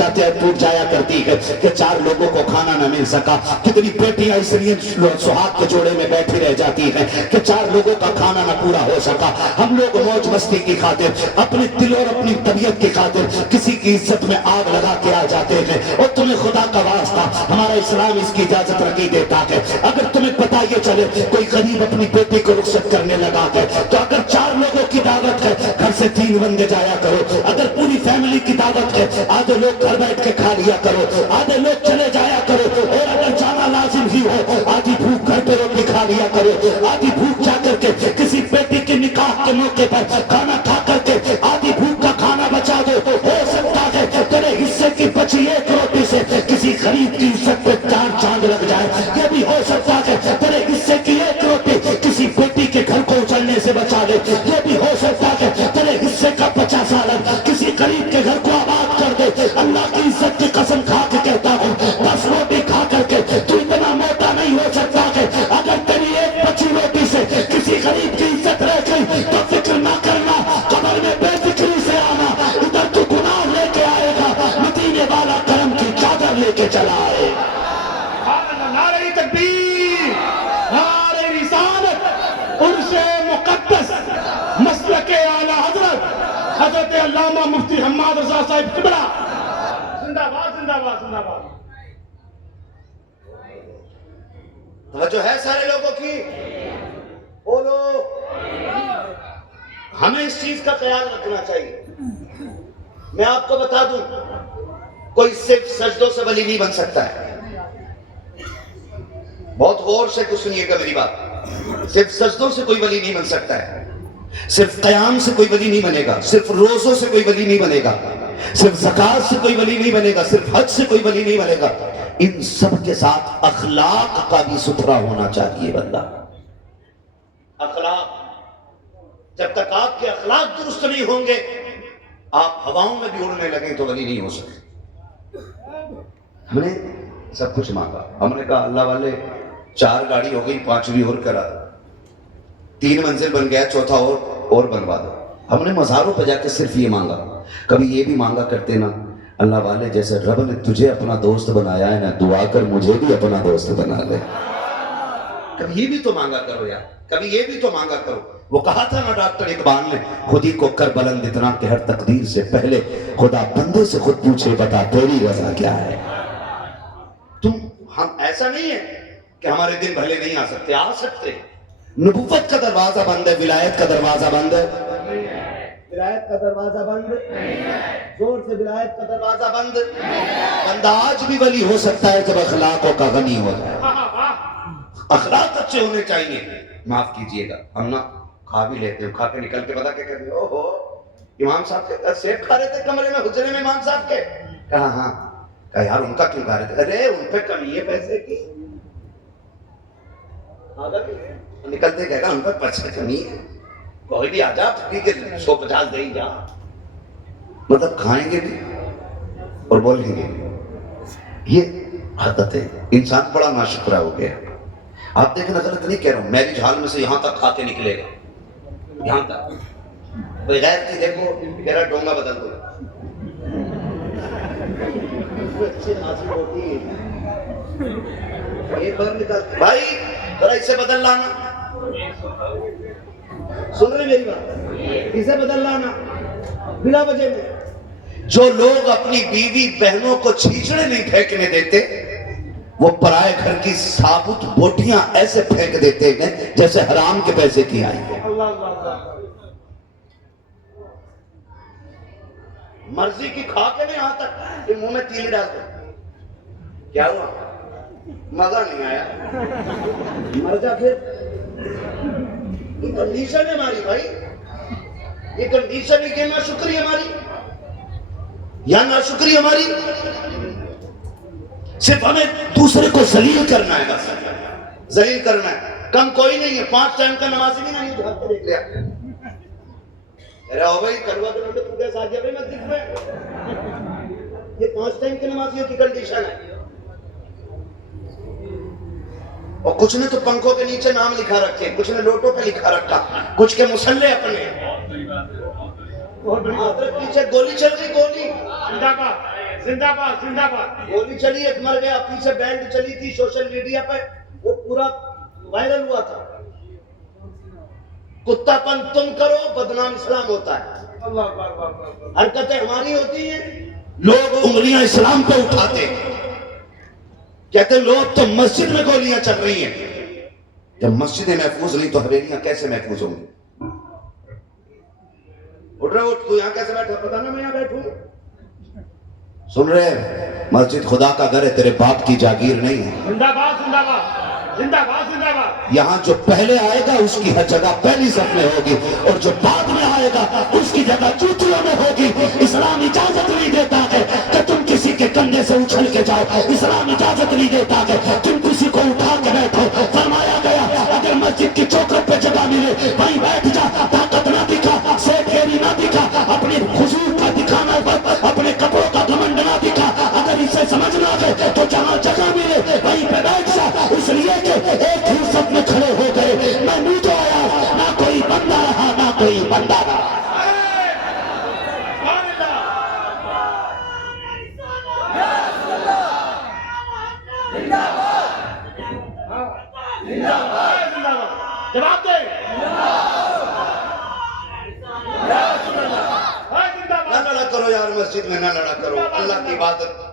جایا کرتی ہے کہ 4 لوگوں کو کھانا نہ مل سکا، کتنی بیٹیاں اس لیے سہاگ کے جوڑے میں بیٹھی رہ جاتی ہیں کہ 4 لوگوں کا کھانا نہ پورا ہو سکا۔ ہم لوگ موج مستی کی خاطر، اپنے دل اور اپنی طبیعت کی خاطر کسی کی عزت میں آگ لگا کے آ جاتے ہیں، اور تمہیں خدا کا واسطہ ہمارا اسلام اس کی اجازت نہیں دیتا ہے۔ اگر تمہیں پتا یہ چلے کوئی غریب اپنی بیٹی کو رخصت کرنے لگا ہے تو اگر 4 لوگوں کی دعوت ہے گھر سے 3 بندے جایا کرو، اگر پوری فیملی کی دعوت ہے آدھے لوگ گھر بیٹھ کے کھا لیا کرو، آدھے لوگ چلے جایا کرو، اور اگر جانا لازم ہی ہو آدھی بھوک گھر پہ روٹی کھا لیا کرو، آدھی بھوک جا کر کے کسی بیٹی کے نکاح کے موقع پر کھانا کھا کر کے آدھی بھوک کا کھانا بچا دو، ہو سکتا ہے تیرے حصے کی بچی 1 روٹی سے کسی غریب کی عزت پہ 4 چاند لگ جائے۔ یہ بھی ہو سکتا ہے تیرے حصے کی 1 روٹی کسی بیٹی کے گھر کو اچھلنے سے بچا دے، یہ بھی ہو سکتا ہے تیرے حصے کا 50 سالن کسی غریب کے گھر کو آباد کر دے۔ اللہ کی عزت کی قسم کھا کے کہتا ہوں 10 روٹی کھا کر کے تو اتنا موٹا نہیں ہو سکتا کہ اگر تیری 1 بچی روٹی سے کسی غریب کی عزت رہ گئی تو فکر نہ کرنا، قبر میں بے فکری سے آنا، ادھر تو گناہ لے کے آئے گا، مدینے والا کرم کی چادر لے کے چلا آئے۔ نعرہ تکبیر، نعرہ رسالت، عرش مقدس، مسلک اعلی حضرت علامہ مفتی حماد رضا صاحب قبلہ، زندہ باد زندہ باد زندہ باد۔ توجہ ہے سارے لوگوں کی؟ بولو، ہمیں اس چیز کا خیال رکھنا چاہیے۔ میں آپ کو بتا دوں کوئی صرف سجدوں سے ولی نہیں بن سکتا ہے، بہت غور سے کچھ سنیے گا میری بات، صرف سجدوں سے کوئی ولی نہیں بن سکتا ہے، صرف قیام سے کوئی ولی نہیں بنے گا، صرف روزوں سے کوئی ولی نہیں بنے گا، صرف زکوٰۃ سے کوئی ولی نہیں بنے گا، صرف حج سے کوئی ولی نہیں بنے گا، ان سب کے ساتھ اخلاق کا بھی ستھرا ہونا چاہیے بندہ۔ اخلاق، جب تک آپ کے اخلاق درست نہیں ہوں گے آپ ہواؤں میں بھی اڑنے لگیں تو ولی نہیں ہو سکتے۔ ہم نے سب کچھ مانگا، ہم نے کہا اللہ والے 4 گاڑی ہو گئی، 5ویں اور کرا، 3 منزل بن گیا، 4تھا اور بنوا دو۔ ہم نے مزاروں پہ جا کے صرف یہ مانگا، کبھی یہ بھی مانگا کرتے نا اللہ والے جیسے رب نے تجھے اپنا دوست بنایا ہے نا، دعا کر مجھے بھی اپنا دوست بنا لے۔ کبھی یہ بھی تو مانگا کرو یار، کبھی یہ بھی تو مانگا کرو۔ وہ کہا تھا نا ڈاکٹر اقبال نے، خود ہی کو کر بلند اتنا کہ ہر تقدیر سے پہلے خدا بندے سے خود پوچھے بتا تیری رضا کیا ہے۔ ہم ایسا نہیں ہے کہ ہمارے دن بھلے نہیں آ سکتے، آ سکتے۔ نبوت کا دروازہ بند ہے، ولایت کا دروازہ بند ہے، ولایت کا دروازہ بند، زور سے ولایت کا دروازہ بند۔ بندہ آج بھی ولی ہو سکتا ہے جب اخلاقوں کا غنی ہو جائے۔ اخلاق اچھے ہونے چاہیے۔ معاف کیجئے گا، ہم نا کھا بھی لیتے ہیں، کھا کے نکل کے پتا کیا کہتے ہیں، اوہو امام صاحب کے سیب کھا رہے تھے کمرے میں حجرے میں امام صاحب کے؟ کہا ہاں۔ کہا یار ان کا کیوں کھا رہے تھے؟ ارے ان پہ کمی ہے پیسے کی، نکلتے کہے گا ان پر پیسے کمی ہے، کوئی بھی آ جا پھکی کے 150 دے جا، مطلب کھائیں گے بھی اور بولیں گے۔ یہ عادت ہے، انسان بڑا ناشکرا ہو گیا۔ آپ دیکھیں غلط نہیں کہہ رہا ہوں، میرج ہال میں سے یہاں تک کھا کے نکلے گا، یہاں تک بغیر کی دیکھو کہہ رہا ڈونگا بدل دو، اچھی خاصی ہوتی ہے ایک بار نکال بھائی ذرا اسے بدل لانا. سن رہے میری بات؟ اسے بدل لانا بلا وجہ میں. جو لوگ اپنی بیوی بہنوں کو چھیچڑے نہیں پھینکنے دیتے وہ پرائے گھر کی ثابت بوٹیاں ایسے پھینک دیتے ہیں جیسے حرام کے پیسے کی آئی ہیں. مرضی کی کھا کے نہیں آتا کہ منہ میں تیلی ڈال دو. کیا ہوا؟ مزہ نہیں آیا؟ مر جا پھر. یہ کنڈیشن ہے ہماری بھائی, یہ کنڈیشن ہے کہ ناشکری ہماری یا ناشکری ہماری. صرف ہمیں دوسرے کو ذلیل کرنا ہے, بس ذلیل کرنا ہے. کم کوئی نہیں ہے, 5 ٹائم کا نمازی بھی نہیں ہے. دیکھ لیا ارے بھائی کلوا کے لوٹے تو کیسا آ گیا بھائی مسجد میں؟ یہ 5 ٹائم کے نمازیوں کی کنڈیشن ہے. اور کچھ نے تو پنکھوں کے نیچے نام لکھا رکھے, کچھ نے لوٹوں پہ لکھا رکھا, کچھ کے مسلح اپنے. حضرت پیچھے گولی چل گئی, گولی زندہ باد زندہ باد زندہ باد. گولی چلی, ایک مر گیا. پیچھے بینڈ چلی تھی سوشل میڈیا پہ, وہ پورا وائرل ہوا تھا. کتا پن تم کرو بدنام اسلام ہوتا ہے. حرکتیں ہماری ہوتی ہیں, لوگ انگلیاں اسلام پہ اٹھاتے ہیں, کہتے ہیں لوگ تو مسجد میں گولیاں چل رہی ہیں. جب مسجدیں محفوظ نہیں تو حویلیاں کیسے محفوظ ہوں گی؟ اٹھ رہے اٹھ, تو یہاں کیسے بیٹھا؟ پتا نا میں یہاں بیٹھوں. سن رہے ہیں, مسجد خدا کا گھر ہے, تیرے باپ کی جاگیر نہیں ہے. زندہ باد زندہ باد زندہ باد زندہ باد. یہاں جو پہلے آئے گا اس کی ہر جگہ پہلی صف میں ہوگی, اور جو بعد میں آئے گا اس کی جگہ جوتیوں میں ہوگی. اسلام اجازت نہیں دیتا ہے کہ تم کسی کے کندھے سے اچھل کے جاؤ. اسلام اجازت نہیں دیتا کہ تم کسی کو اٹھا کے بیٹھو. فرمایا گیا اگر مسجد کی چوکھٹ پہ جگہ ملے وہیں بیٹھ جا. طاقت نہ دکھا, سیٹھیری نہ دکھا, اپنی حضور کا دکھانا, اپنے کپڑوں کا گھمنڈ نہ دکھا. اگر اسے سمجھ نہ آئے تو جہاں جگہ ملے وہیں پہ بیٹھ جا. اس لیے کہ ایک ہی سب میں کھڑے ہو گئے. میں نہیں تو آیا, نہ کوئی بندہ رہا نہ کوئی بندہ رہا. جواب دے. نہ لڑا کرو یار, مسجد میں نہ لڑا کرو. اللہ کی عبادت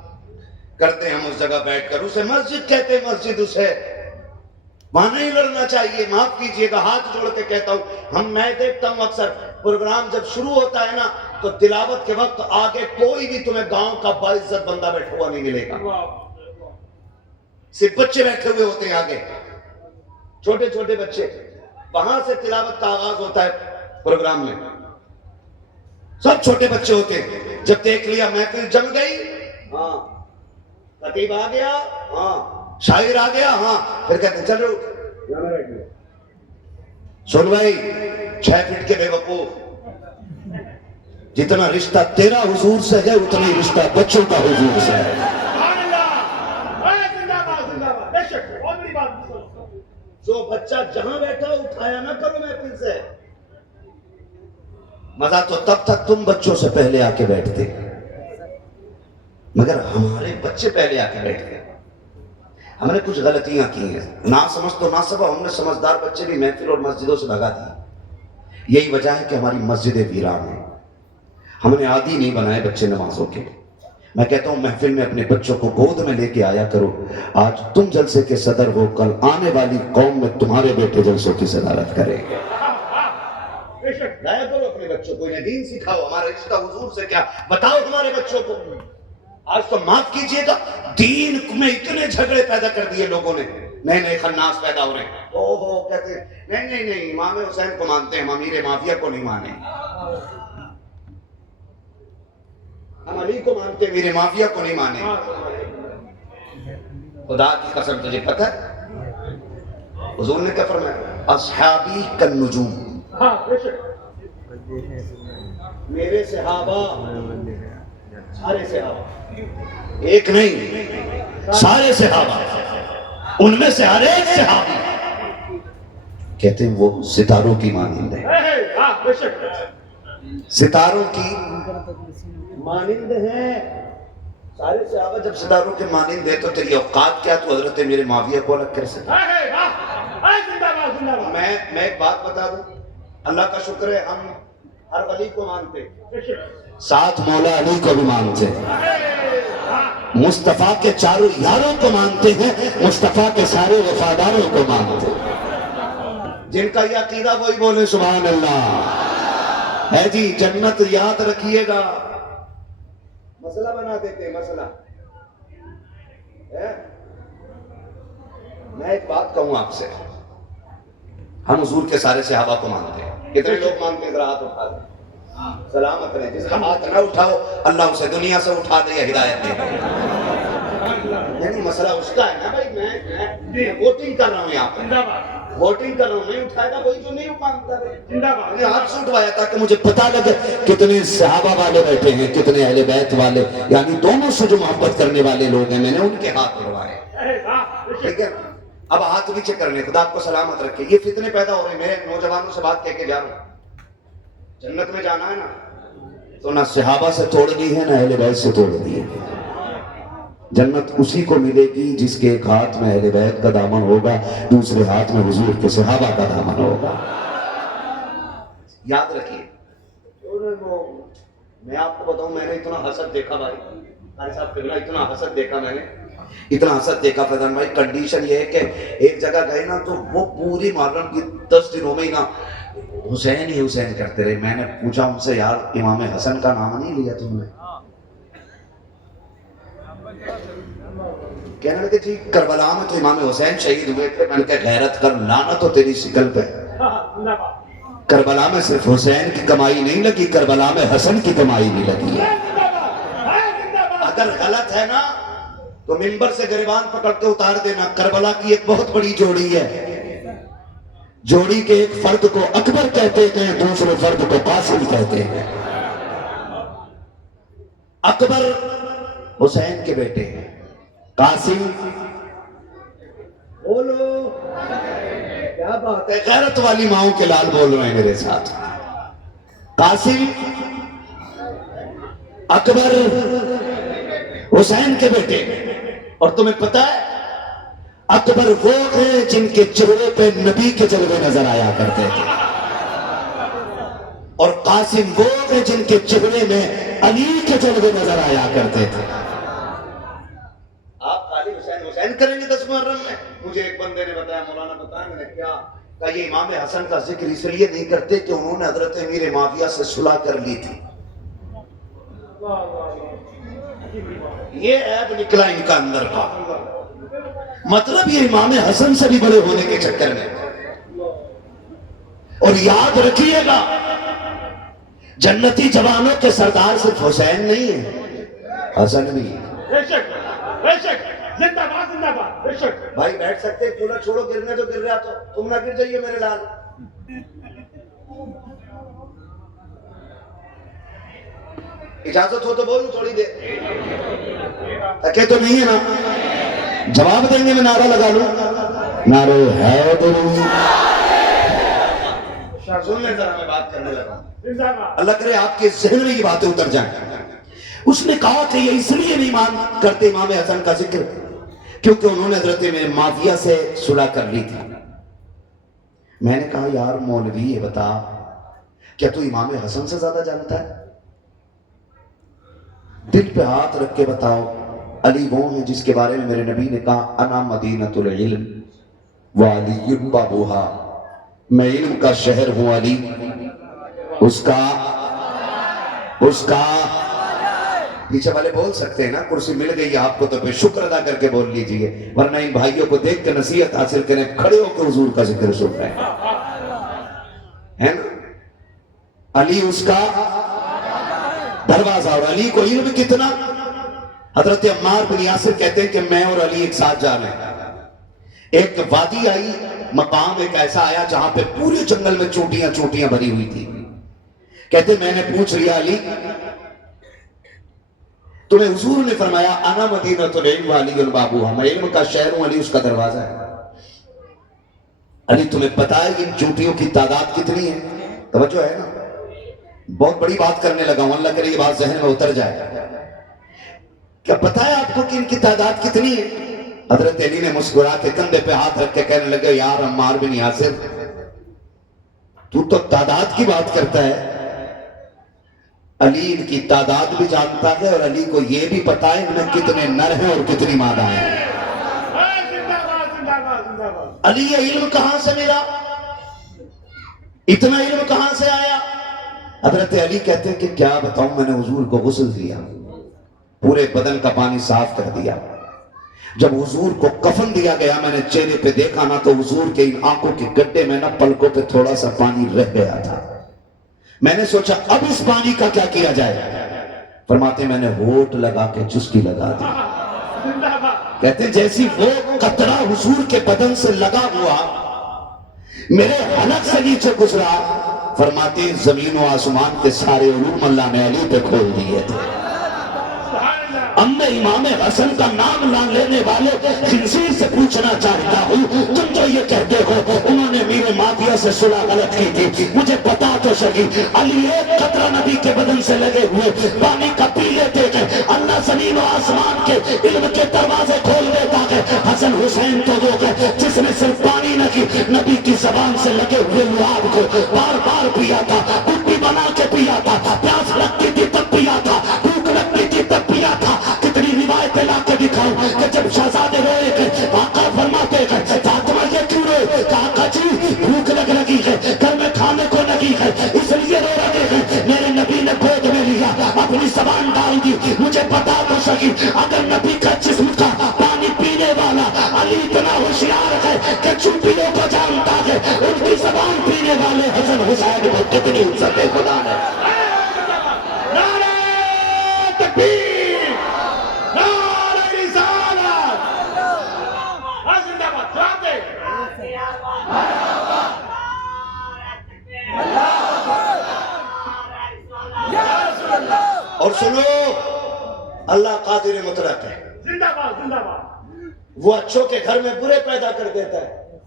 کرتے ہیں ہم اس جگہ بیٹھ کر, اسے مسجد کہتے ہیں. مسجد اسے وہاں نہیں لڑنا چاہیے. معاف کیجئے گا, ہاتھ جوڑ کے کہتا ہوں. میں دیکھتا ہوں اکثر پروگرام جب شروع ہوتا ہے نا تو تلاوت کے وقت آگے کوئی بھی تمہیں گاؤں کا باعزت بندہ بیٹھا ہوا نہیں ملے گا. صرف بچے بیٹھے ہوئے ہوتے ہیں آگے, چھوٹے چھوٹے بچے. وہاں سے تلاوت کا آغاز ہوتا ہے پروگرام میں, سب چھوٹے بچے ہوتے ہیں. جب دیکھ لیا محفل جم گئی, ہاں خطیب آ گیا, ہاں شاعر آ گیا, ہاں پھر کہتے ہیں چلو سن بھائی 6 فٹ کے بے وقوف, جتنا رشتہ تیرا حضور سے ہے اتنا ہی رشتہ بچوں کا حضور سے ہے. جو بچہ جہاں بیٹھا اٹھایا نہ کرو محفل سے. مزہ تو تب تک تم بچوں سے پہلے آ کے بیٹھتے, مگر ہمارے بچے پہلے آ کے بیٹھ گئے. ہم نے کچھ غلطیاں کی ہیں, نہ سمجھ تو نہ سبا. ہم نے سمجھدار بچے بھی محفل اور مسجدوں سے بھگا دیے. یہی وجہ ہے کہ ہماری مسجدیں ویران ہیں. ہم نے عادی نہیں بنائے بچے نمازوں کے. میں کہتا ہوں محفل میں اپنے بچوں کو گود میں لے کے آیا کرو. آج تم جلسے کے صدر ہو, کل آنے والی قوم میں تمہارے بیٹے جلسوں کی صدارت کریں گے. لایا کرو اپنے بچوں کو, انہیں دین سکھاؤ. ہمارا رشتہ حضور سے کیا بتاؤ ہمارے بچوں کو. آج تو معاف کیجئے گا, دین میں اتنے جھگڑے پیدا کر دیے لوگوں نے. نئے نئے خناس پیدا ہو رہے ہیں. اوہو کہتے ہیں نہیں نہیں نہیں, امام حسین کو مانتے ہیں, ہم امیر معاویہ کو نہیں مانے. ہم علی کو مانتے ہیں, امیر معاویہ کو نہیں مانے. خدا کی قسم تجھے پتہ ہے حضور نے کیا فرمایا؟ اصحابی کالنجوم, میرے صحابہ سارے صحابہ, ایک نہیں سارے صحابہ, ان میں سے ہر ایک صحابی کہتے ہیں وہ ستاروں کی مانند ہے. ستاروں کی مانند ہے. سارے صحابہ جب ستاروں کے مانند ہے تو تیری اوقات کیا تو حضرت میرے معاویہ کو الگ کر سکے؟ میں ایک بات بتا دوں، اللہ کا شکر ہے ہم ہر ولی کو مانتے ہیں، ساتھ مولا علی کو بھی مانتے ہیں، مصطفیٰ کے چاروں یاروں کو مانتے ہیں، مصطفیٰ کے سارے وفاداروں کو مانتے ہیں۔ جن کا یہ عقیدہ وہی بولے سبحان اللہ۔ ہے جی جنت یاد رکھیے گا، مسئلہ بنا دیتے ہیں مسئلہ۔ میں ایک بات کہوں آپ سے، ہم حضور کے سارے صحابہ کو مانتے ہیں، کتنے لوگ مانتے ہیں؟ ذرا ہاتھ اٹھا دیں، سلامت رہیں۔ جس کا ہاتھ نہ اٹھاؤ اللہ اسے دنیا سے اٹھا دے یا ہدایت دے۔ یعنی مسئلہ اس کا ہے نا بھائی، میں ووٹنگ کر رہا ہوں یہاں پر، ووٹنگ کر رہا ہوں، نہیں اٹھائے گا وہی جو نہیں مانتا۔ میں نے ہاتھ سے اٹھوایا تھا کہ مجھے پتہ لگے کتنے صحابہ والے بیٹھے ہیں، کتنے اہل بیت والے، یعنی دونوں سے جو محبت کرنے والے لوگ ہیں، میں نے ان کے ہاتھ اٹھوائے۔ ٹھیک ہے، اب ہاتھ نیچے کر لیں، خدا آپ کو سلامت رکھے۔ یہ فتنے پیدا ہو رہے ہیں، میں نوجوانوں سے بات کہہ کے جا رہا ہوں، جنت میں جانا ہے نا تو نہ صحابہ سے توڑ دی ہے نہ اہل بیت سے توڑ دی ہے۔ جنت اسی کو ملے گی جس کے ایک ہاتھ میں اہل بیت کا دامن ہوگا، دوسرے ہاتھ میں حضور کے صحابہ کا دامن ہوگا۔ یاد رکھیے، میں آپ کو بتاؤں میں نے اتنا حسد دیکھا بھائی، قاری صاحب قبلہ اتنا حسد دیکھا، میں نے اتنا حسد دیکھا فیضان بھائی۔ کنڈیشن یہ ہے کہ ایک جگہ گئے نا تو وہ پوری محرم کی 10 دنوں میں ہی نا حسین ہی حسین کرتے رہے۔ میں نے پوچھا ان سے، یار امام حسن کا نام نہیں لیا تم نے؟ کہنے لگے جی کربلا میں تو امام حسین شہید ہوئے تھے۔ میں نے کہا غیرت کر، لعنت تو تیری شکل پہ۔ کربلا میں صرف حسین کی کمائی نہیں لگی، کربلا میں حسن کی کمائی بھی لگی ہے۔ اگر غلط ہے نا تو منبر سے گریبان پکڑ کے اتار دینا۔ کربلا کی ایک بہت بڑی جوڑی ہے، جوڑی کے ایک فرد کو اکبر کہتے ہیں، دوسرے فرد کو قاسم کہتے ہیں۔ اکبر حسین کے بیٹے ہیں، قاسم بولو کیا بات ہے، غیرت والی ماؤں کے لال بول رہے ہیں میرے ساتھ۔ قاسم اکبر حسین کے بیٹے، اور تمہیں پتہ ہے اکبر وہ ہیں جن کے چہرے پہ نبی کے جلوے نظر آیا کرتے تھے، اور قاسم وہ ہیں جن کے چہرے میں علی کے جلوے نظر آیا کرتے تھے۔ آپ خالی حسین حسین کریں گے 10 محرم میں؟ مجھے ایک بندے نے بتایا، مولانا بتایا، میں نے کیا کہا یہ امام حسن کا ذکر اس لیے نہیں کرتے کہ انہوں نے حضرت امیر معاویہ سے صلح کر لی تھی، یہ عیب نکلا ان کا اندر کا۔ مطلب یہ امام حسن سے بھی بڑے ہونے کے چکر میں۔ اور یاد رکھیے گا جنتی جوانوں کے سردار صرف حسین نہیں ہے، حسن بھی ہے۔ زندہ باد زندہ باد، بے شک بھائی بیٹھ سکتے، کولر چھوڑو، گرنے تو گر رہا، تو تم نہ گر جائیے میرے لال۔ اجازت ہو تو بولوں تھوڑی دیر، تکے تو نہیں ہے نا؟ جواب دیں گے میں نعرہ لگا لوں، نعرہ حیدری۔ سن لیں ذرا، میں بات کرنے لگا، اللہ کرے آپ کے ذہن میں یہ باتیں اتر جائیں۔ اس نے کہا کہ یہ اس لیے نہیں مان کرتے امام حسن کا ذکر کیونکہ انہوں نے حضرت میرے معاویہ سے صلح کر لی تھی۔ میں نے کہا یار مولوی یہ بتا، کیا تو امام حسن سے زیادہ جانتا ہے؟ دل پہ ہاتھ رکھ کے بتاؤ، علی وہ ہیں جس کے بارے میں میرے نبی نے کہا انا مدینۃ العلم وعلی بابوہا، میں علم کا شہر ہوں، علی اس کا پیچھے والے بول سکتے ہیں نا، کرسی مل گئی آپ کو تو پھر شکر ادا کر کے بول لیجئے، ورنہ ان بھائیوں کو دیکھ کے نصیحت حاصل کریں، کھڑے ہو کے حضور کا ذکر سن رہے ہیں نا۔ علی اس کا دروازہ، اور علی کو علم کتنا؟ حضرت عمار بن یاسر کہتے ہیں کہ میں اور علی ایک ساتھ جا رہے ہیں، ایک وادی آئی، مقام ایک ایسا آیا جہاں پہ پورے جنگل میں چونٹیاں بھری ہوئی تھی۔ کہتے میں نے پوچھ لیا علی تمہیں حضور نے فرمایا انا مدینۃ العلم وعلی بابوہا، میں علم کا شہر ہوں، علی اس کا دروازہ ہے۔ علی تمہیں پتا ہے ان چونٹیوں کی تعداد کتنی ہے؟ توجہ ہے نا، بہت بڑی بات کرنے لگا ہوں، اللہ کرے یہ بات ذہن میں اتر جائے۔ کیا پتا ہے آپ کو کہ ان کی تعداد کتنی ہے؟ حضرت علی نے مسکرا کے کندھے پہ ہاتھ رکھ کے کہنے لگے یار عمار بن یاسر تو تعداد کی بات کرتا ہے، علی ان کی تعداد بھی جانتا ہے اور علی کو یہ بھی پتا ہے ان میں کتنے نر ہیں اور کتنی مادہ ہیں۔ علی یہ علم کہاں سے ملا؟ اتنا علم کہاں سے آیا؟ حضرت علی کہتے ہیں کہ کیا بتاؤں، میں نے حضور کو غسل دیا، پورے بدن کا پانی صاف کر دیا، جب حضور کو کفن دیا گیا میں نے چہرے پہ دیکھا نا تو حضور کے ان آنکھوں کے گڈھے میں نا پلکوں پہ تھوڑا سا پانی رہ گیا تھا، میں نے سوچا اب اس پانی کا کیا کیا جائے؟ فرماتے ہیں میں نے ہونٹ لگا کے چسکی لگا دی۔ کہتے ہیں جیسی وہ قطرہ حضور کے بدن سے لگا ہوا میرے حلق سے نیچے گزرا، فرماتے ہیں زمین و آسمان کے سارے علوم اللہ نے علی پہ کھول دیے تھے۔ اب میں امام حسن کا نام نہ لینے والے خنزیر سے پوچھنا چاہتا ہوں، تم جو یہ کہتے ہو انہوں نے میرے مادیہ سے صلح غلط کی تھی، مجھے بتا تو صحیح، علی ایک قطرہ نبی کے بدن سے لگے ہوئے پانی کا پی لیتے تھے، اللہ زمین و آسمان کے علم کے دروازے کھول دیتا ہے۔ حسن حسین تو وہ ہے جس نے صرف پانی نہ کی، نبی کی زبان سے لگے ہوئے لعاب کو بار بار پیا تھا، کٹی بنا کے پیا تھا، پیاس لگتی تھی تب پیا تھا، بھوک لگتی تھی تب پیا تھا۔ کتنی روایتیں لا کے دکھاؤں کہ جب شہزادے روئے گئے آقا فرماتے گئے فاطمہ یہ کیوں روئے؟ آقا جی بھوک لگی ہے، گھر میں کھانے کو لگی ہے، اس لیے رو رہے ہیں۔ میرے نبی نے گود میں لیا، اپنی زبان ڈال دی، مجھے پتا تو صحیح اگر نبی کا جسم کا پانی پینے والا علی اتنا ہوشیار ہے کہ چوپیوں کو جانتا ہے، ان کی زبان پینے والے حسن حسین کو کتنی عزت خدا نے۔ اور سنو اللہ قادر مطلق ہے، زندہ باد زندہ باد۔ وہ اچھوں کے گھر میں برے پیدا کر دیتا ہے،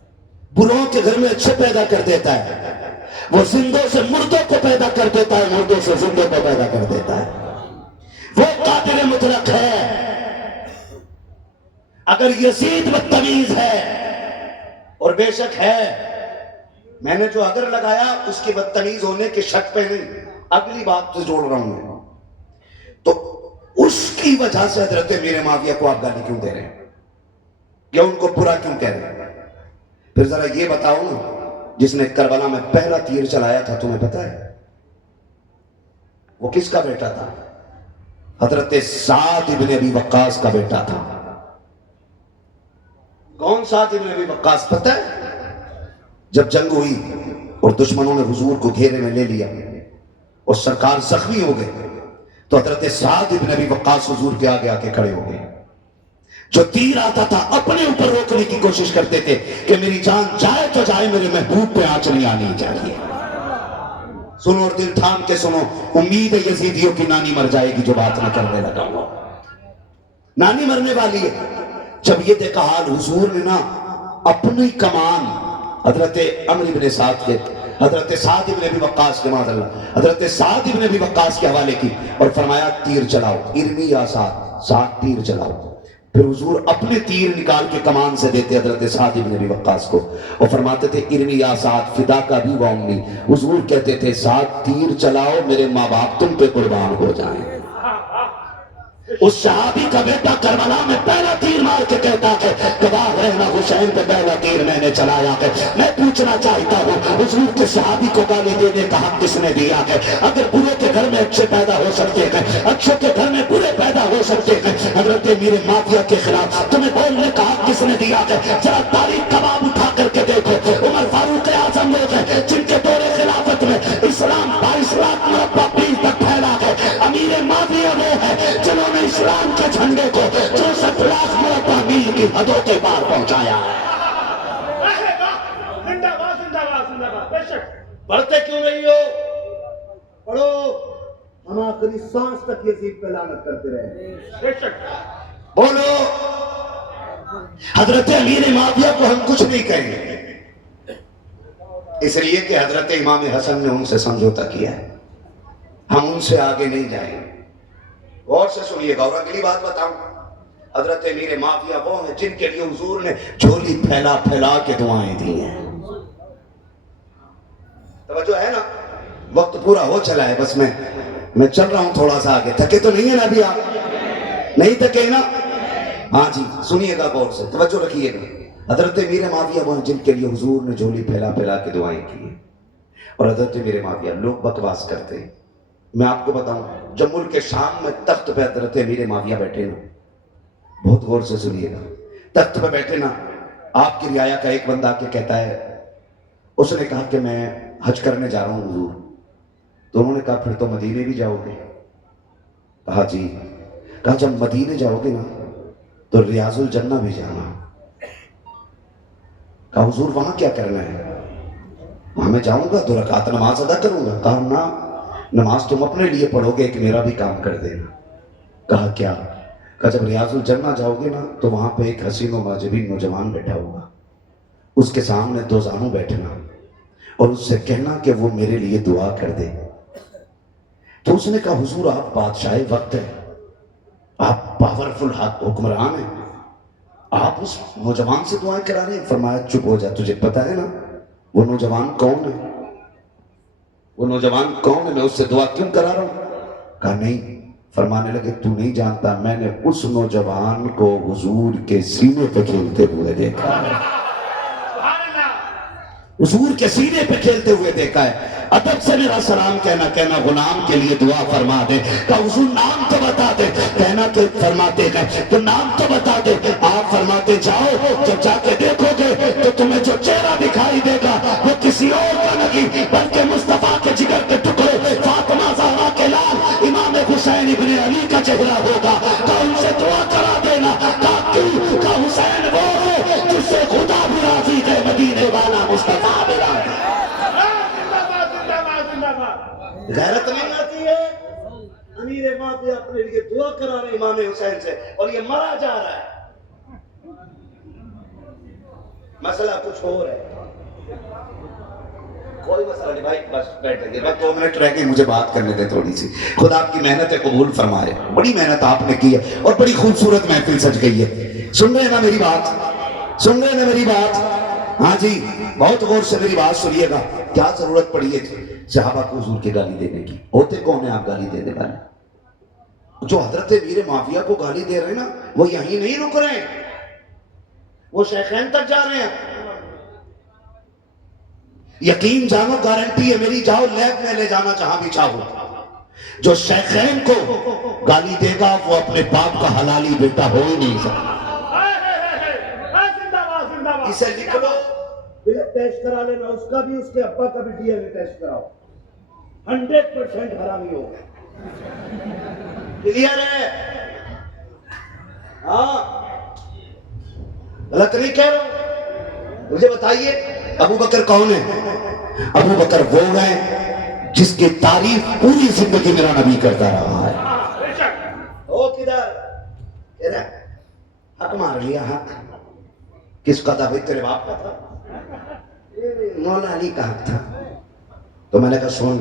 بروں کے گھر میں اچھے پیدا کر دیتا ہے، وہ زندوں سے مردوں کو پیدا کر دیتا ہے، مردوں سے زندوں کو پیدا کر دیتا ہے، وہ قادر مطلق ہے۔ اگر یزید بدتمیز ہے اور بے شک ہے، میں نے جو اگر لگایا اس کے بدتمیز ہونے کے شک پہ نہیں، اگلی بات تو جوڑ رہا ہوں، تو اس کی وجہ سے حضرت امیر معاویہ کو آپ گالی کیوں دے رہے ہیں یا ان کو برا کیوں کہہ رہے ہیں؟ پھر ذرا یہ بتاؤ نا، جس نے کربلا میں پہلا تیر چلایا تھا تمہیں پتا ہے وہ کس کا بیٹا تھا؟ حضرت سعد ابن ابی وقاص کا بیٹا تھا۔ کون سعد ابن ابی وقاص پتہ ہے؟ جب جنگ ہوئی اور دشمنوں نے حضور کو گھیرے میں لے لیا اور سرکار زخمی ہو گئے تو حضرت سعد ابن ابی وقاص حضور کے آگے آ کے کھڑے ہو گئے، جو تیر آتا تھا اپنے اوپر روکنے کی کوشش کرتے تھے کہ میری جان جائے تو جائے، میرے محبوب پہ آنچ نہیں آنی چاہیے۔ سنو اور دل تھام کے سنو، امید ہے یزیدیوں کی نانی مر جائے گی جو بات نہ کرنے لگا ہوا، نانی مرنے والی ہے۔ جب یہ دیکھا حال حضور نے نا اپنی کمان حضرت عمرو بن سعد کے، حضرت سعد ابن ابی وقاص کے معاذ اللہ، حضرت سعد ابن ابی وقاص کے حوالے کی اور فرمایا تیر چلاؤ، ارمی یا سعد، سعد تیر چلاؤ۔ پھر حضور اپنے تیر نکال کے کمان سے دیتے حضرت سعد ابن ابی وقاص کو اور فرماتے تھے ارمی یا سعد فدا کا بھی و امی۔ حضور کہتے تھے سعد تیر چلاؤ، میرے ماں باپ تم پہ قربان ہو جائیں۔ اس صحابی کا بیٹا کربلا میں پہلا تیر مار کے کہتا ہے گواہ رہنا حسین پہ پہلا تیر میں نے چلایا ہے۔ میں پوچھنا چاہتا ہوں حضور کے صحابی کو گالی دینے کا حق کس نے دیا ہے؟ اگر برے کے گھر میں اچھے پیدا ہو سکتے ہیں، اچھوں کے گھر میں برے پیدا ہو سکتے ہیں، حضرت امیر معاویہ کے خلاف تمہیں بولنے کا حق کس نے دیا ہے؟ ذرا تاریخ کباب اٹھا کر کے دیکھو، عمر فاروق اعظم لوگ ہیں جن کے دور خلافت میں اسلام 22 لاکھ مربع میل تک پھیلا ہے، امیر معاویہ وہ ہے جنہوں نے اسلام کے جھنڈے کو 64 لاکھ مربع میل کی حدوں کے پار پہنچایا ہے۔ زندہ باد زندہ باد زندہ باد، بے شک۔ پڑھتے کیوں نہیں ہو؟ پڑھو، ہم آخری سانس تک یزید پہ لعنت کرتے رہے۔ بے شک۔ بولو، حضرت امیر معاویہ کو ہم کچھ نہیں کہیں گے، اس لیے کہ حضرت امام حسن نے ان سے سمجھوتا کیا ہے، ہم ان سے آگے نہیں جائیں گے۔ غور سے سنیے گا اور اگلی بات بتاؤں. حضرت امیر معاویہ وہ ہیں جن کے لیے حضور نے جھولی پھیلا پھیلا کے دعائیں دی ہیں. توجہ ہے نا؟ وقت پورا ہو چلا ہے، بس میں چل رہا ہوں تھوڑا سا آگے. تھکے تو نہیں ہے نا ابھی آپ؟ نہیں تھکے نا؟ ہاں جی سنیے گا غور سے، توجہ رکھیے گا. حضرت امیر معاویہ وہ ہیں جن کے لیے حضور نے جھولی پھیلا پھیلا کے دعائیں کی ہیں. اور حضرت امیر معاویہ لوگ بکواس کرتے ہیں. میں آپ کو بتاؤں جب ملک شام میں تخت پہ حضرت امیر معاویہ بیٹھے نا، بہت غور سے سنیے گا، تخت پہ بیٹھے نا، آپ کی رعایا کا ایک بندہ آ کے کہتا ہے، اس نے کہا کہ میں حج کرنے جا رہا ہوں حضور. تو انہوں نے کہا پھر تو مدینے بھی جاؤ گے؟ کہا جی. کہا جب مدینے جاؤ گے نا تو ریاض الجنہ بھی جانا. کہا حضور وہاں کیا کرنا ہے؟ وہاں میں جاؤں گا 2 رکعت نماز ادا کروں گا. کہا نا، نماز تم اپنے لیے پڑھو گے، کہ میرا بھی کام کر دینا. کہا کیا؟ کہا جب ریاض الجنہ جاؤ گے نا تو وہاں پہ ایک حسین و معجبین نوجوان بیٹھا ہوگا، اس کے سامنے 2 زانوں بیٹھنا اور اس سے کہنا کہ وہ میرے لیے دعا کر دے. تو اس نے کہا حضور آپ بادشاہ وقت ہیں، آپ پاورفل حکمران ہیں، آپ اس نوجوان سے دعائیں کرا رہے ہیں. فرمایا چپ ہو جا، تجھے پتا ہے نا وہ نوجوان کون ہے؟ وہ نوجوان کون ہے؟ میں اس سے دعا کیوں کرا رہا ہوں؟ کہا نہیں. فرمانے لگے تو نہیں جانتا، میں نے اس نوجوان کو حضور کے سینے پہ کھیلتے ہوئے دیکھا ہے. حضور کے سینے پہ کھیلتے ہوئے دیکھا ہے. ادب سے میرا سلام کہنا غلام کے لیے دعا فرما دے. کہا حضور نام تو بتا دے. کہنا کہ فرماتے گئے تو نام تو بتا دے. آپ فرماتے جاؤ، جب جا کے دیکھو گے تو تمہیں جو چہرہ دکھائی دے گا وہ کسی اور کا نہیں بلکہ مصطفیٰ کے جگر کے ٹکڑے فاطمہ زہرا کے لال امام حسین ابن علی کا چہرہ ہوگا. تو ان سے دعا کرا دینا. کہا کیوں؟ کہا حسین وہ ہے جس سے خدا بھی راضی ہے، مدینے والا مصطفیٰ بھی راضی. غیرت نہیں آتی ہے؟ امیر معاویہ اپنے لیے دعا کرا رہے امام حسین سے اور یہ مرا جا رہا ہے. مسئلہ کچھ اور ہے. کوئی مسئلہ نہیں بھائی، بس بیٹھ جائیے. بس 2 منٹ رہ گئے، مجھے بات کرنے دے تھوڑی سی. خدا آپ کی محنت قبول فرمائے. بڑی محنت آپ نے کی ہے اور بڑی خوبصورت محفل سج گئی ہے. سن رہے ہیں نا میری بات؟ سن رہے ہیں نا میری بات؟ ہاں جی بہت غور سے میری بات سنیے گا. کیا ضرورت پڑی ہے صحابہ کو حضور کی گالی دینے کی؟ ہوتے کون ہیں آپ گالی دینے والے؟ جو حضرت امیر معاویہ کو گالی دے رہے ہیں نا وہ یہیں نہیں رک رہے ہیں، وہ شیخین تک جا رہے ہیں. یقین جانو گارنٹی ہے میری، جاؤ لیب میں لے جانا جہاں بھی چاہو. جو شیخین کو گالی دے گا وہ اپنے باپ کا حلالی بیٹا ہو ہی نہیں سکتا. اسے لکھ لو، بلڈ ٹیسٹ کرا لینا، اس کا بھی اس کے ابا کا بھی ڈی این اے ٹیسٹ کراؤ، 100% حرامی ہوگا. کلیئر ہے؟ ہاں غلط نہیں کہہ رہا ہوں. مجھے بتائیے ابو بکر کون ہے؟ ابو بکر وہ ہے جس کی تعریف پوری زندگی میرا نبی کرتا رہا ہے. او کدھر حق مار لیا. حق کس کا تھا بھائی؟ تیرے باپ کا تھا؟ مولا علی کا حق تھا. تو میں نے کہا سن،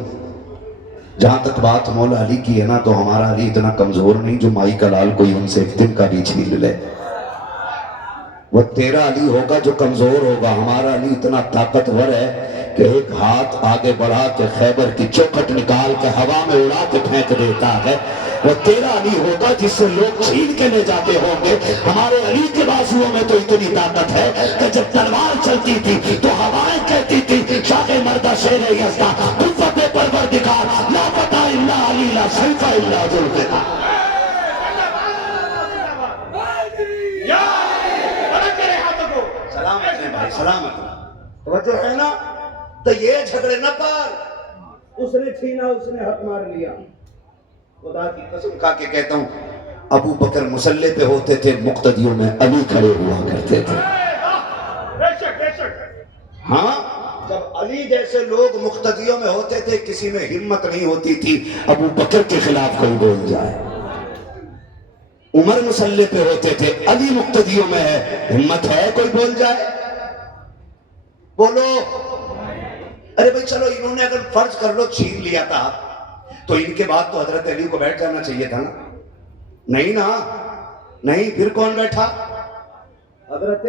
جہاں تک بات مولا علی کی ہے نا تو ہمارا علی اتنا کمزور نہیں جو مائی کا لال کوئی ان سے ایک دن کا بھی چھین لے. وہ تیرا علی ہوگا جو کمزور ہوگا، ہمارا علی اتنا طاقتور ہے کہ ایک ہاتھ آگے بڑھا کے خیبر کی چوکھٹ نکال کے ہوا میں اڑا کے پھینک دیتا ہے. وہ تیرا علی ہوگا جس سے لوگ چھین کے لے جاتے ہوں گے. ہمارے علی کے بازوؤں میں تو اتنی طاقت ہے کہ جب تلوار چلتی تھی تو ہوائیں کہتی تھی شاہ مردہ شیر یزدہ قوت پروردگار لا فتح الا علی لا سیف الا ذوالفقار. سلامت ہے بھائی، سلامت. توجہ ہے نا؟ تو یہ جھگڑے نہ کر. اس نے چھینا، اس نے حق مار لیا. خدا کی قسم کھا کے کہتا ہوں ابو بکر مسلح پہ ہوتے تھے، مقتدیوں میں علی کھڑے ہوا کرتے تھے. ہاں جب علی جیسے لوگ مقتدیوں میں ہوتے تھے کسی میں ہمت نہیں ہوتی تھی ابو بکر کے خلاف کوئی بول جائے. عمر مسلح پہ ہوتے تھے، علی مقتدیوں میں ہے، ہمت ہے کوئی بول جائے؟ بولو. ارے بھائی چلو انہوں نے اگر فرض کر لو چھین لیا تھا تو ان کے بعد تو حضرت علی کو بیٹھ جانا چاہیے تھا نا. نہیں نا, نہیں. پھر کون بیٹھا؟ حضرت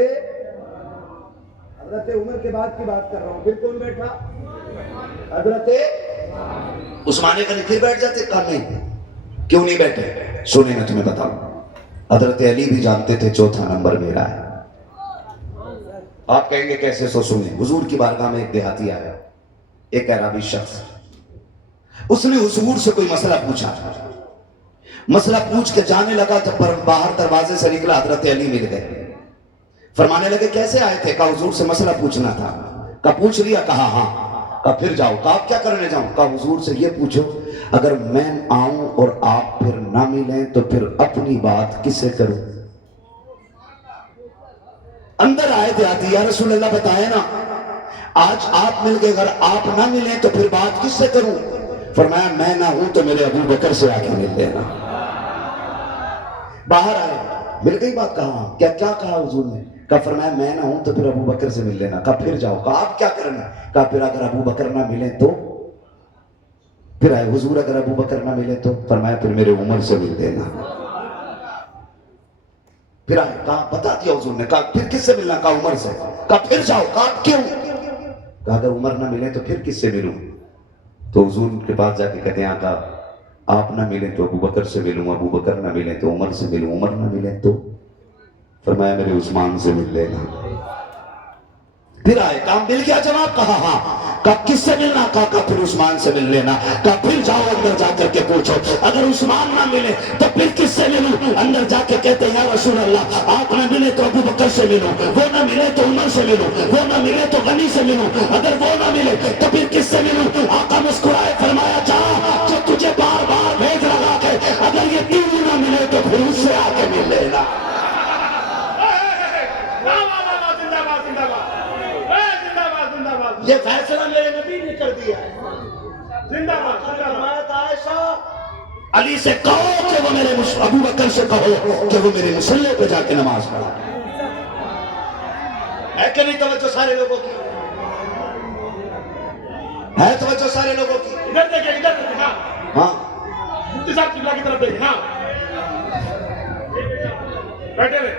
عمر کے بعد کی بات کر رہا ہوں. پھر کون بیٹھا؟ حضرت عثمان غنی. پھر بیٹھ جاتے؟ کہا نہیں. کیوں نہیں بیٹھے؟ سنیں میں تمہیں بتاؤں. حضرت علی بھی جانتے تھے چوتھا نمبر میرا ہے. آپ کہیں گے کیسے؟ سو سنیں. حضور کی بارگاہ میں ایک دیہاتی آیا, ایک عربی شخص. اس نے حضور سے کوئی مسئلہ پوچھا. مسئلہ پوچھ کے جانے لگا, جب باہر دروازے سے نکلا حضرت علی مل گئے. فرمانے لگے کیسے آئے تھے؟ کہا حضور سے مسئلہ پوچھنا تھا. کہا پوچھ لیا؟ کہا ہاں. کہا پھر جاؤ. کہا آپ کیا کرنے جاؤں؟ کہا حضور سے یہ پوچھو اگر میں آؤں اور آپ پھر نہ ملیں تو پھر اپنی بات کس سے کروں؟ اندر آئے دیہاتی, یا رسول اللہ بتائے نا, آج آپ مل گئے, اگر آپ نہ ملیں تو پھر بات کس سے کروں؟ فرمایا میں نہ ہوں تو میرے ابو بکر سے آ کے مل لینا. باہر آئے, مل گئی بات. کہا کیا کہا حضور نے؟ کہا فرمایا میں نہ ہوں تو پھر ابو بکر سے مل لینا. کہا پھر جاؤ. کہا آپ کیا کرنا؟ کہا پھر اگر ابو بکر نہ ملیں تو. پھر آئے حضور, اگر ابو بکر نہ ملے تو. فرمایا پھر میرے عمر سے مل لینا. پھر آئے, کہا بتا دیا حضور نے. کہا پھر کس سے ملنا؟ کہا عمر سے. کہا پھر جاؤ. کہا کیوں؟ کہا اگر عمر نہ ملے تو پھر کس سے ملوں؟ تو حضور کے پاس جا کے کہتے ہیں آقا آپ نہ ملیں تو ابو بکر سے ملوں, ابو بکر نہ ملیں تو عمر سے ملوں, عمر نہ ملیں تو. فرمایا میرے عثمان سے مل لینا. پھر آئے, کہا مل گیا جواب؟ کہا ہاں. کہا کس سے ملنا؟ کہا پھر عثمان سے مل لینا. کہا پھر جاؤ اندر جا کر کے پوچھو اگر عثمان نہ ملے تو پھر کس سے ملوں؟ اندر جا کے کہتے ہیں یا رسول اللہ آپ نہ ملے تو ابو بکر سے ملوں, وہ نہ ملے تو عمر سے ملوں, وہ نہ ملے تو غنی سے ملوں, اگر وہ نہ ملے تو پھر کس سے ملوں؟ آقا مسکرائے, فرمایا جا جو تجھے بار بار بھیج لگا کے اگر یہ تین نہ ملے تو پھر اس سے آ کے مل لینا. یہ فیصلہ میرے نبی نے کر دیا ہے. زندہ باد. عائشہ علی سے کہو کہ وہ میرے ابو بکر سے کہو کہ وہ میرے مصلی پہ جا کے نماز پڑھا. ہے کہ نہیں توجہ سارے لوگوں کی؟ ہے توجہ سارے لوگوں کی؟ ادھر دیکھیں, ادھر دیکھیں. ہاں مفتی صاحب قبلہ کی طرف دیکھیں. ہاں بیٹھے رہے.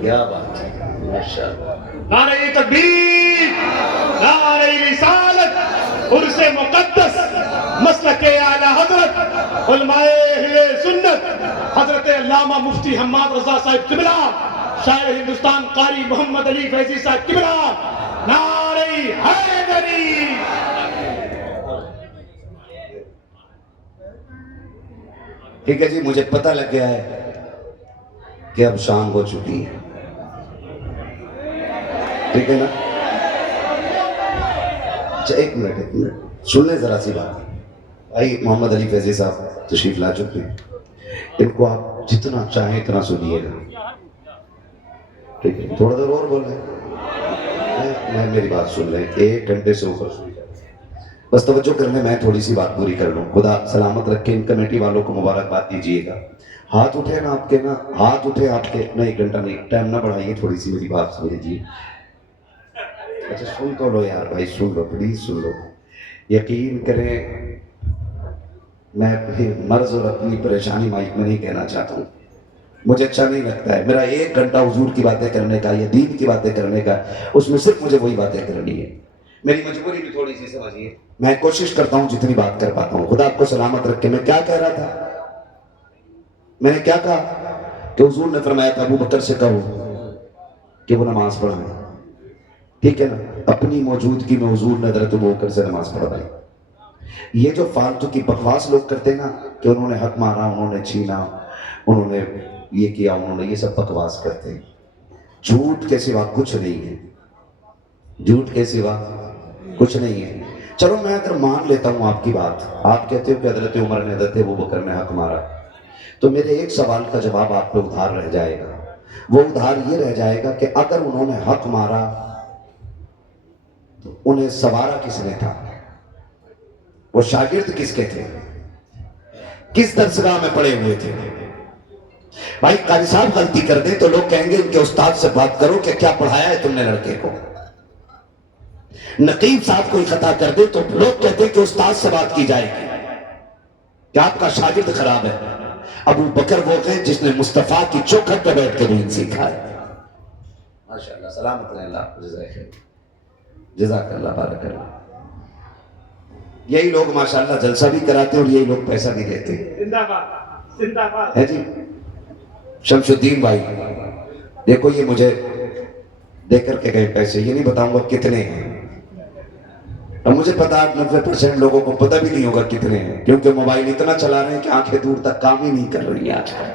کیا بات ہے, ماشاءاللہ. نعرہ تکبیر, نعرہ رسالت, عرس مقدس, مسلک اعلی حضرت, علماء اہل سنت, حضرت علامہ مفتی حماد رضا صاحب قبلہ, شاعر ہندوستان قاری محمد علی فیضی صاحب قبلہ, نعرہ حیدری. ٹھیک ہے جی, مجھے پتہ لگ گیا ہے کہ اب شام ہو چکی ہے. ٹھیک ہے نا؟ اچھا ایک منٹ سن لیں ذرا سی بات. بھائی محمد علی فیضی صاحب تشریف لا چکے ہیں, ان کو آپ جتنا چاہیں اتنا سنیے گا. ٹھیک ہے, تھوڑا دیر اور بول رہے, میری بات سن لیں. 1 گھنٹے سے اوپر سن جائے, بس توجہ کر لیں, میں تھوڑی سی بات پوری کر لوں. خدا سلامت رکھے. ان کمیٹی والوں کو مبارکباد دیجیے گا. ہاتھ اٹھے نا آپ کے, نا ہاتھ اٹھے آپ کے. نہیں 1 گھنٹہ نہیں, ٹائم نہ بڑھائیے, تھوڑی سی میری بات سن لیجیے. اچھا سن تو لو یار بھائی, سن لو پلیز, سن لو. یقین کریں میں اپنی مرض اور اپنی پریشانی مائک میں نہیں کہنا چاہتا ہوں, مجھے اچھا نہیں لگتا ہے. میرا 1 گھنٹہ حضور کی باتیں کرنے کا, یہ دین کی باتیں کرنے کا, اس میں صرف مجھے وہی باتیں کرنی ہے. میری مجبوری بھی تھوڑی سی سمجھیے. میں کوشش کرتا ہوں جتنی بات کر پاتا ہوں. خدا آپ کو سلامت رکھے. میں کیا کہہ رہا تھا؟ میں نے کیا کہا کہ حضور نے فرمایا تھا ابو بکر سے کہو کہ وہ نماز پڑھائیں. ٹھیک ہے نا؟ اپنی موجودگی میں حضور نے حضرت ابو بکر سے نماز پڑھائی. یہ جو فالتو کی بکواس لوگ کرتے ہیں نا کہ انہوں نے حق مارا, انہوں نے چھینا, انہوں نے یہ کیا, انہوں نے, یہ سب بکواس کرتے ہیں. جھوٹ کے سوا کچھ نہیں ہے, جھوٹ کے سوا کچھ نہیں ہے. چلو میں اگر مان لیتا ہوں آپ کی بات, آپ کہتے ہو کہ حضرت عمر نے حضرت ابو بکر نے حق مارا, تو میرے ایک سوال کا جواب آپ پہ ادھار رہ جائے گا. وہ ادھار یہ رہ جائے گا کہ اگر انہوں نے حق مارا تو انہیں سوارا کس نے تھا؟ وہ شاگرد کس کے تھے؟ کس درسگاہ میں پڑے ہوئے تھے؟ بھائی قاری صاحب غلطی کر دیں تو لوگ کہیں گے ان کے استاد سے بات کرو کہ کیا پڑھایا ہے تم نے لڑکے کو. نقیب صاحب کوئی خطا کر دے تو لوگ کہتے ہیں کہ استاد سے بات کی جائے گی کہ آپ کا شاگرد خراب ہے. ابو بکر وہ ہیں جس نے مصطفیٰ کی چوکھٹ پہ بیٹھ کے دین سیکھا ہے. ماشاءاللہ سلامت اللہ جزاک اللہ بارک اللہ. یہی لوگ ماشاءاللہ جلسہ بھی کراتے اور یہی لوگ پیسہ بھی دیتے ہے جی. شمس الدین بھائی دیکھو یہ مجھے دے کر کے گئے پیسے, یہ نہیں بتاؤں گا کتنے ہیں. اب مجھے پتا 90% لوگوں کو پتہ بھی نہیں ہوگا کتنے ہیں, کیونکہ موبائل اتنا چلا رہے ہیں کہ آنکھیں دور تک کام ہی نہیں کر رہی ہیں آج کل.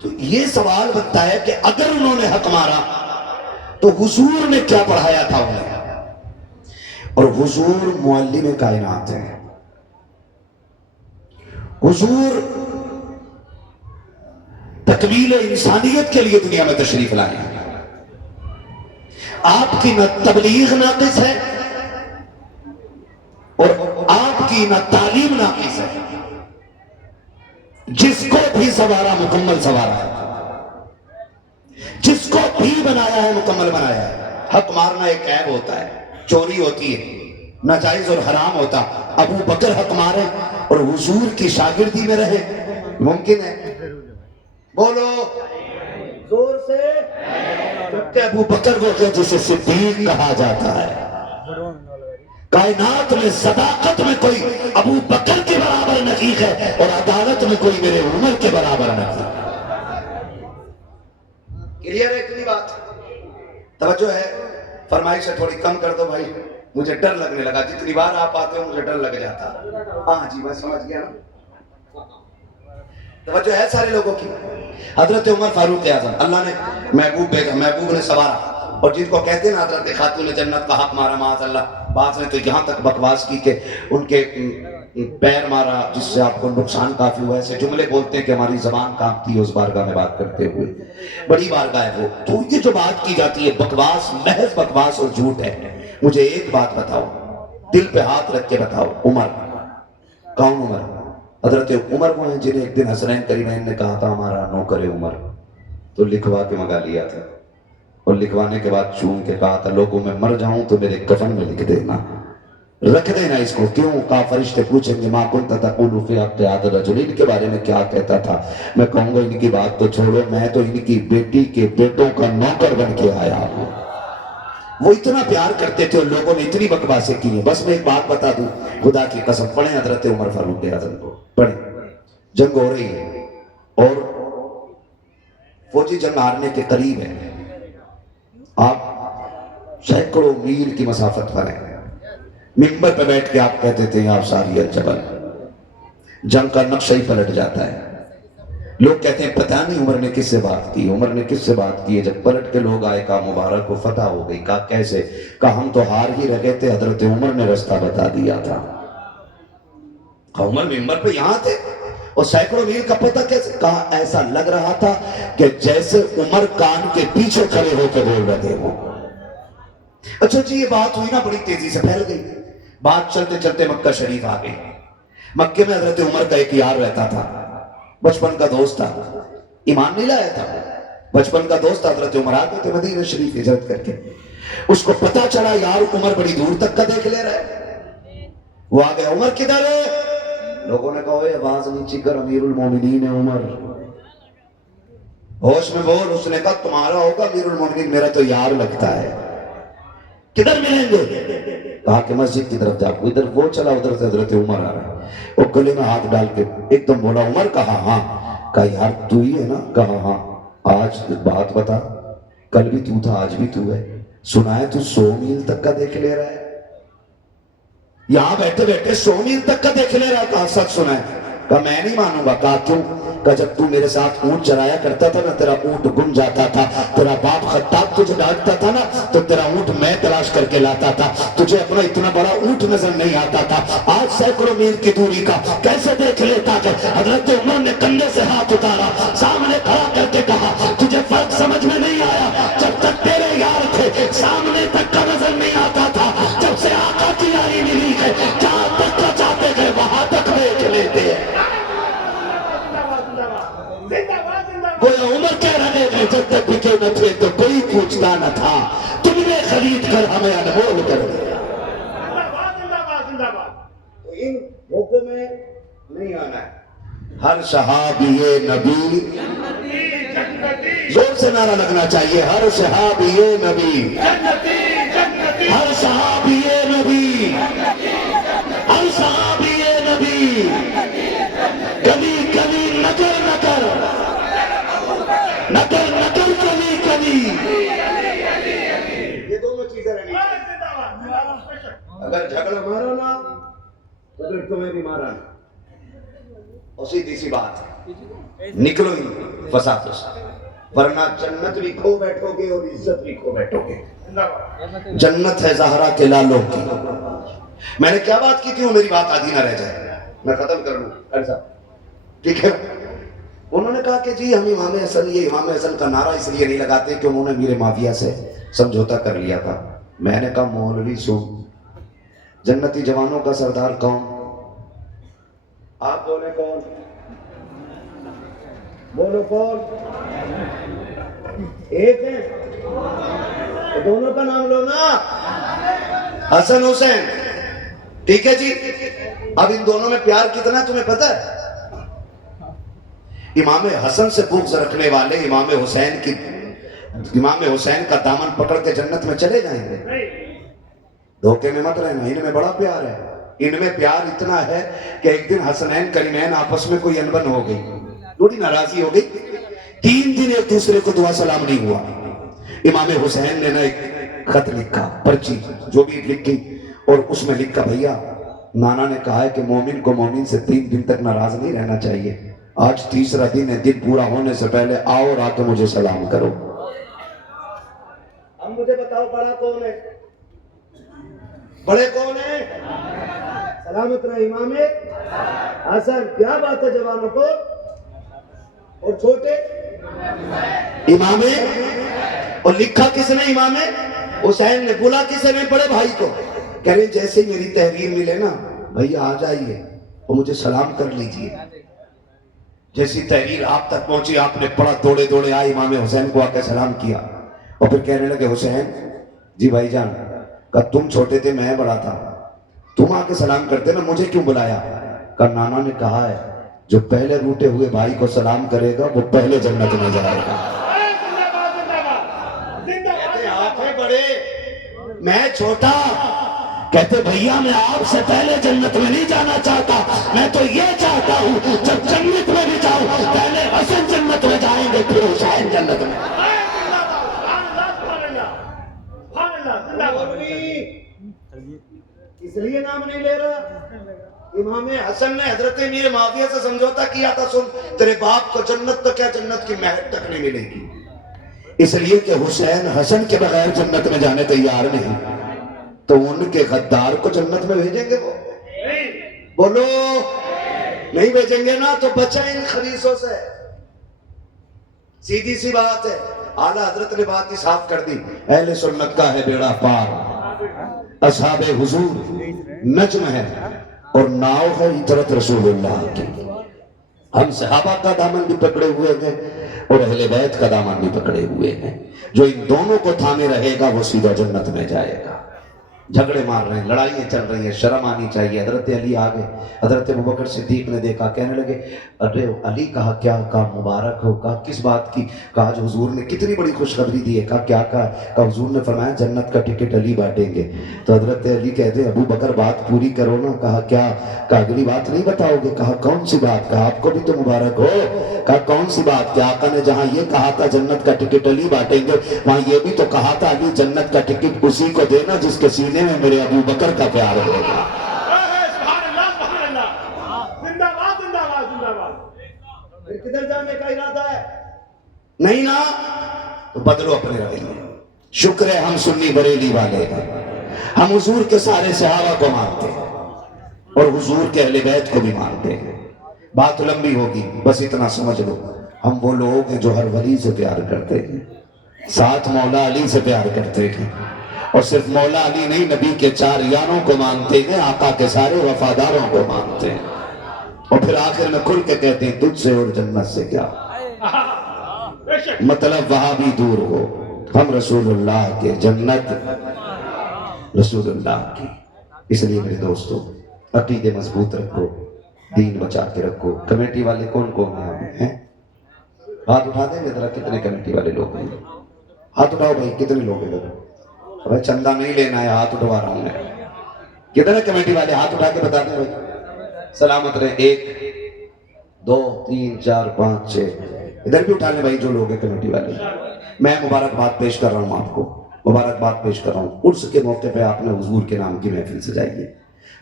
تو یہ سوال بنتا ہے کہ اگر انہوں نے حق مارا تو حضور نے کیا پڑھایا تھا انہیں, اور حضور معلم کائنات ہیں. حضور تکمیل انسانیت کے لیے دنیا میں تشریف لائے ہیں. آپ کی نہ تبلیغ ناقص ہے اور آپ کی نہ تعلیم ناقص ہے. جس کو بھی سوارا مکمل سوارا ہے, جس کو بھی بنایا ہے مکمل بنایا ہے. حق مارنا ایک عیب ہوتا ہے, چوری ہوتی ہے, ناجائز اور حرام ہوتا. ابو بکر حق مارے اور حضور کی شاگردی میں رہے, ممکن ہے؟ بولو زور سے. کہ ابو بکر کو جسے صدیق کہا جاتا ہے. کائنات میں صداقت میں کوئی ابو بکر کے برابر نہیں ہے اور عدالت میں کوئی میرے عمر کے برابر نہیں. کلیئر ہے اتنی بات؟ توجہ ہے, فرمائش ہے تھوڑی کم کر دو بھائی, مجھے ڈر لگنے لگا. جتنی بار آپ آتے ہو مجھے ڈر لگ جاتا. ہاں جی میں سمجھ گیا نا. توجہ ہے سارے لوگوں کی. حضرت عمر فاروق اعظم, اللہ نے محبوب بھیجا, محبوب نے سوارا, اور جن کو کہتے ہیں نا حضرت خاتون جنت کا حق مارا معاذ اللہ. بعض نے تو یہاں تک بکواس کی کہ ان کے پیر مارا جس سے آپ کو نقصان کافی ہوا. ایسے جملے بولتے ہیں کہ ہماری زبان کانپتی ہے اس بارگاہ میں بات کرتے ہوئے. بڑی بارگاہ ہے وہ. تو یہ جو بات کی جاتی ہے بکواس, محض بکواس اور جھوٹ ہے. مجھے ایک بات بتاؤ, دل پہ ہاتھ رکھ کے بتاؤ, عمر کون؟ عمر حضرت عمر وہ ہیں جنہیں ایک دن حسنین کریمین نے کہا تھا ہمارا نوکر عمر, تو لکھوا کے منگا لیا تھا, اور لکھوانے کے بعد چون کے کہا تھا لوگوں میں مر جاؤں تو میرے کفن میں لکھ دینا, رکھ دینا اس کو. کیوں؟ کہا فرشتے پوچھیں گے ما کنت تقول فی حق هذا الرجل, ان کے بارے میں کیا کہتا تھا. میں کہوں گا ان کی بات تو چھوڑو, میں تو ان کی بیٹی کے بیٹوں کا نوکر بن کے آیا ہوں. وہ اتنا پیار کرتے تھے اور لوگوں نے اتنی بکواسیں کی ہیں. بس میں ایک بات بتا دوں, خدا کی قسم, پڑھیں حضرت عمر فاروق اعظم کو, پڑھیں. جنگ ہو رہی ہے اور فوجی جنگ ہارنے کے قریب ہے. آپ سینکڑوں میل کی مسافت پر ہیں. منبر پہ بیٹھ کے آپ کہتے تھے یا ساری الجبل. جنگ کا نقشہ ہی پلٹ جاتا ہے. لوگ کہتے ہیں پتہ نہیں عمر نے کس سے بات کی, عمر نے کس سے بات کی ہے. جب پلٹ کے لوگ آئے, کہا مبارک کو فتح ہو گئی. کہا کیسے؟ کہا ہم تو ہار ہی رہے تھے, حضرت عمر نے رستہ بتا دیا تھا. کہا عمر منبر پہ یہاں تھے اور سینکڑوں میل کا پتہ کیسے؟ کہا ایسا لگ رہا تھا کہ جیسے عمر کان کے پیچھے کھڑے ہو کے بول رہے ہو. اچھا جی, یہ بات ہوئی نا, بڑی تیزی سے پھیل گئی. بات چلتے چلتے مکہ شریف آ گئی. مکے میں حضرت عمر کا ایک یار رہتا تھا, بچپن کا دوست تھا, ایمان نہیں لایا تھا, بچپن کا دوست. حضرت عمر آ گئے تھے مدینہ شریف ہجرت کر کے. اس کو پتا چلا یار عمر بڑی دور تک کا دیکھ لے رہا ہے. وہ آ گیا, عمر کدھر ہے؟ لوگوں نے کہا آواز نیچی کر, امیر المومنین ہے عمر, ہوش میں بول. اس نے کہا تمہارا ہوگا امیر المومنین, میرا تو یار لگتا ہے. کدھر ملیں گے؟ کہا کہ مسجد کی طرف جا. ادھر وہ چلا, ادھر سے حضرت عمر آ رہا ہے. وہ گلے میں ہاتھ ڈال کے ایک دم بولا عمر. کہا ہاں. کہا یار تو ہی ہے نا؟ کہا ہاں. آج بات بتا, کل بھی تو تھا آج بھی تو ہے. سنا ہے تو 100 میل تک کا دیکھ لے رہا ہے, یہاں بیٹھے بیٹھے 100 میل تک کا دیکھ لے رہا ہے. کہا سچ سنا ہے. کہا میں نہیں مانوں گا. کہا کیوں؟ کہ جب تو میرے ساتھ اونٹ چرایا کرتا تھا نا, تیرا اونٹ گم جاتا تھا. تیرا باپ خطاب تجھے ڈانٹتا تھا نا, تو تیرا اونٹ میں تلاش کر کے لاتا تھا. تجھے اپنا اتنا بڑا اونٹ نظر نہیں آتا تھا. آج سینکڑوں میل کی دوری کا کیسے دیکھ لیتا ہے؟ حضرت عمر نے کندھے سے ہاتھ اتارا, سامنے کھڑا کر کے کہا تجھے فرق سمجھ میں نہیں آیا. جب تک تیرے یار تھے سامنے تک کا نظر نہیں آتا تھا, جب سے آقا کی یاری ملی ہے جہاں تک کا چاہتے گئے وہاں تک دیکھ لیتے ہیں. گویا عمر کہہ رہے ہیں جب تک بکے نہ تھے تو کوئی کر ہمیں انمول کر دیا۔ تو ان موقعوں میں نہیں آنا ہے۔ ہر صحابی نبی، زور سے نعرہ لگنا چاہیے، ہر صحابی نبی، ہر صحابی نبی، ہر صحابی نبی، کبھی کبھی نکر نکر، نکر نکر کبھی کبھی، یہ دونوں چیزیں رہنی چاہیے۔ اگر جھگڑا مارا نا تو پھر تمہیں بھی مارا نا، اور سیدھی سی بات ہے، نکلو ہی فساد سے، ورنہ جنت بھی کھو بیٹھو گے اور عزت بھی کھو بیٹھو گے۔ جنت ہے زہرا کے لالوں کی۔ میں نے کیا بات کی تھی، وہ میری بات آدھی نہ رہ جائے، میں ختم کر لوں ایسا، ٹھیک ہے؟ انہوں نے کہا کہ جی ہم امام حسن، یہ امام حسن کا نعرہ اس لیے نہیں لگاتے کہ انہوں نے میرے معاویہ سے سمجھوتا کر لیا تھا۔ میں نے کہا مولوی سن، جنتی جوانوں کا سردار کون؟ آپ بولے کون؟ بولو کون؟ ایک ہے، دونوں کا نام لو نا، حسن حسین، ٹھیک ہے جی؟ اب ان دونوں میں پیار کتنا ہے تمہیں پتہ ہے؟ امام حسن سے بغض رکھنے والے امام حسین کا دامن پکڑ کے جنت میں چلے جائیں گے؟ دھوکے میں مت رہنا، ان میں بڑا پیار ہے، ان میں پیار اتنا ہے کہ ایک دن حسنین کریمین آپس میں کوئی انبن ہو گئی، تھوڑی ناراضی ہو گئی، 3 دن ایک دوسرے کو دعا سلام نہیں ہوا۔ امام حسین نے نا ایک خط لکھا، پرچی جو بھی لکھی، اور اس میں لکھا بھیا نانا نے کہا ہے کہ مومن کو مومن سے 3 دن تک ناراض نہیں رہنا چاہیے، آج تیسرا دن ہے، دن پورا ہونے سے پہلے آؤ اور آ کے مجھے سلام کرو۔ اب مجھے بتاؤ بڑا کون ہے؟ بڑے کون ہیں؟ سلامت رہا امام حسن، کیا بات ہے جوانوں کو، اور چھوٹے امام، اور لکھا کس نے؟ امام حسین نے۔ بولا کس نے؟ بڑے بھائی کو۔ کہہ رہے جیسے میری تحریر ملے نا بھیا آ جائیے اور مجھے سلام کر لیجئے۔ جیسی تحریر آپ تک پہنچی، آپ نے پڑھا، دوڑے دوڑے آئے، امام حسین کو آ کے سلام کیا، اور پھر کہنے لگے حسین جی بھائی جان، کہا تم چھوٹے تھے میں بڑا تھا، تم آ کے سلام کرتے نا، مجھے کیوں بلایا؟ کہا نانا نے کہا ہے جو پہلے روٹے ہوئے بھائی کو سلام کرے گا وہ پہلے جنت میں جائے گا۔ کہتے آپ ہیں بڑے، میں چھوٹا، کہتے بھیا میں آپ سے پہلے جنت میں نہیں جانا چاہتا، میں تو یہ چاہتا ہوں جب جنت میں بھی جاؤں پہلے حسن جنت میں جائیں گے پھر حسین جنت میں۔ اس لیے نام نہیں لے رہا، امام حسن نے حضرت امیر معاویہ سے سمجھوتا کیا تھا، سن تیرے باپ کو جنت تو کیا جنت کی مہک تک نہیں ملے گی، اس لیے کہ حسین حسن کے بغیر جنت میں جانے تیار نہیں، تو ان کے غدار کو جنت میں بھیجیں گے وہ؟ بولو نہیں بھیجیں گے نا، تو بچیں ان خبیثوں سے، سیدھی سی بات ہے۔ اعلیٰ حضرت نے بات ہی صاف کر دی، اہل سنت کا ہے بیڑا پار، اصحاب حضور نجم ہے اور ناؤ ہے عطرت رسول اللہ کی۔ ہم صحابہ کا دامن بھی پکڑے ہوئے ہیں اور اہل بیت کا دامن بھی پکڑے ہوئے ہیں، جو ان دونوں کو تھامے رہے گا وہ سیدھا جنت میں جائے گا۔ جھگڑے مار رہے ہیں، لڑائیاں چل رہی ہیں، شرم آنی چاہیے۔ حضرت علی آگے، حضرت ابوبکر صدیق نے دیکھا، کہنے لگے ارے علی، کہا کیا؟ کہا مبارک ہو۔ کہا کس بات کی؟ کہا جو حضور نے کتنی بڑی خوشخبری دی ہے۔ کہا کیا؟ کہا حضور نے فرمایا جنت کا ٹکٹ علی بانٹیں گے۔ تو حضرت علی کہتے ابو بکر بات پوری کرو نا۔ کہا کیا؟ کہا اگلی بات نہیں بتاؤ گے؟ کہا کون سی بات؟ کہا آپ کو بھی تو مبارک ہو۔ کہا کون سی بات؟ کہ آقا نے جہاں یہ کہا تھا جنت کا ٹکٹ علی بانٹیں گے، وہاں یہ بھی تو کہا تھا علی جنت کا ٹکٹ اسی کو دینا جس کے سینے میں میرے ابو بکر کا پیار ہوگا۔ پھر کدھر جانے کا ارادہ ہے؟ نہیں نا، تو بدلو اپنے رویے۔ شکر ہے ہم سنی بریلی والے ہیں، ہم حضور کے سارے صحابہ کو مانتے ہیں اور حضور کے اہل بیت کو بھی مانتے ہیں۔ بات لمبی ہوگی، بس اتنا سمجھ لو، ہم وہ لوگ ہیں جو ہر ولی سے پیار کرتے ہیں، ساتھ مولا علی سے پیار کرتے ہیں، اور صرف مولا علی نہیں، نبی کے 4 یاروں کو مانتے ہیں، آقا کے سارے وفاداروں کو مانتے ہیں، اور پھر آخر میں کھل کے کہتے ہیں تجھ سے اور جنت سے کیا مطلب، وہاں بھی دور ہو، ہم رسول اللہ کے جنت رسول اللہ کی. اس لیے میرے دوستو عقیدے مضبوط رکھو, دین بچا کے رکھو. کمیٹی والے کون کون ہیں؟ ہاتھ اٹھا دیں گے ذرا, کتنے کمیٹی والے لوگ ہیں؟ ہاتھ اٹھاؤ بھائی, کتنے لوگ ہیں؟ بھائی چندہ نہیں لینا ہے, ہاتھ اٹھوا رہا ہوں میں. کتنے کمیٹی والے ہاتھ اٹھا کے بتا دیں بھائی, سلامت رہے. 1 2 3 4 5 6, ادھر بھی اٹھا لیں بھائی جو لوگ ہیں کمیٹی والے. میں مبارکباد پیش کر رہا ہوں آپ کو, مبارکباد پیش کر رہا ہوں. عرس کے موقع پہ آپ نے حضور کے نام کی محفل سجائی ہے,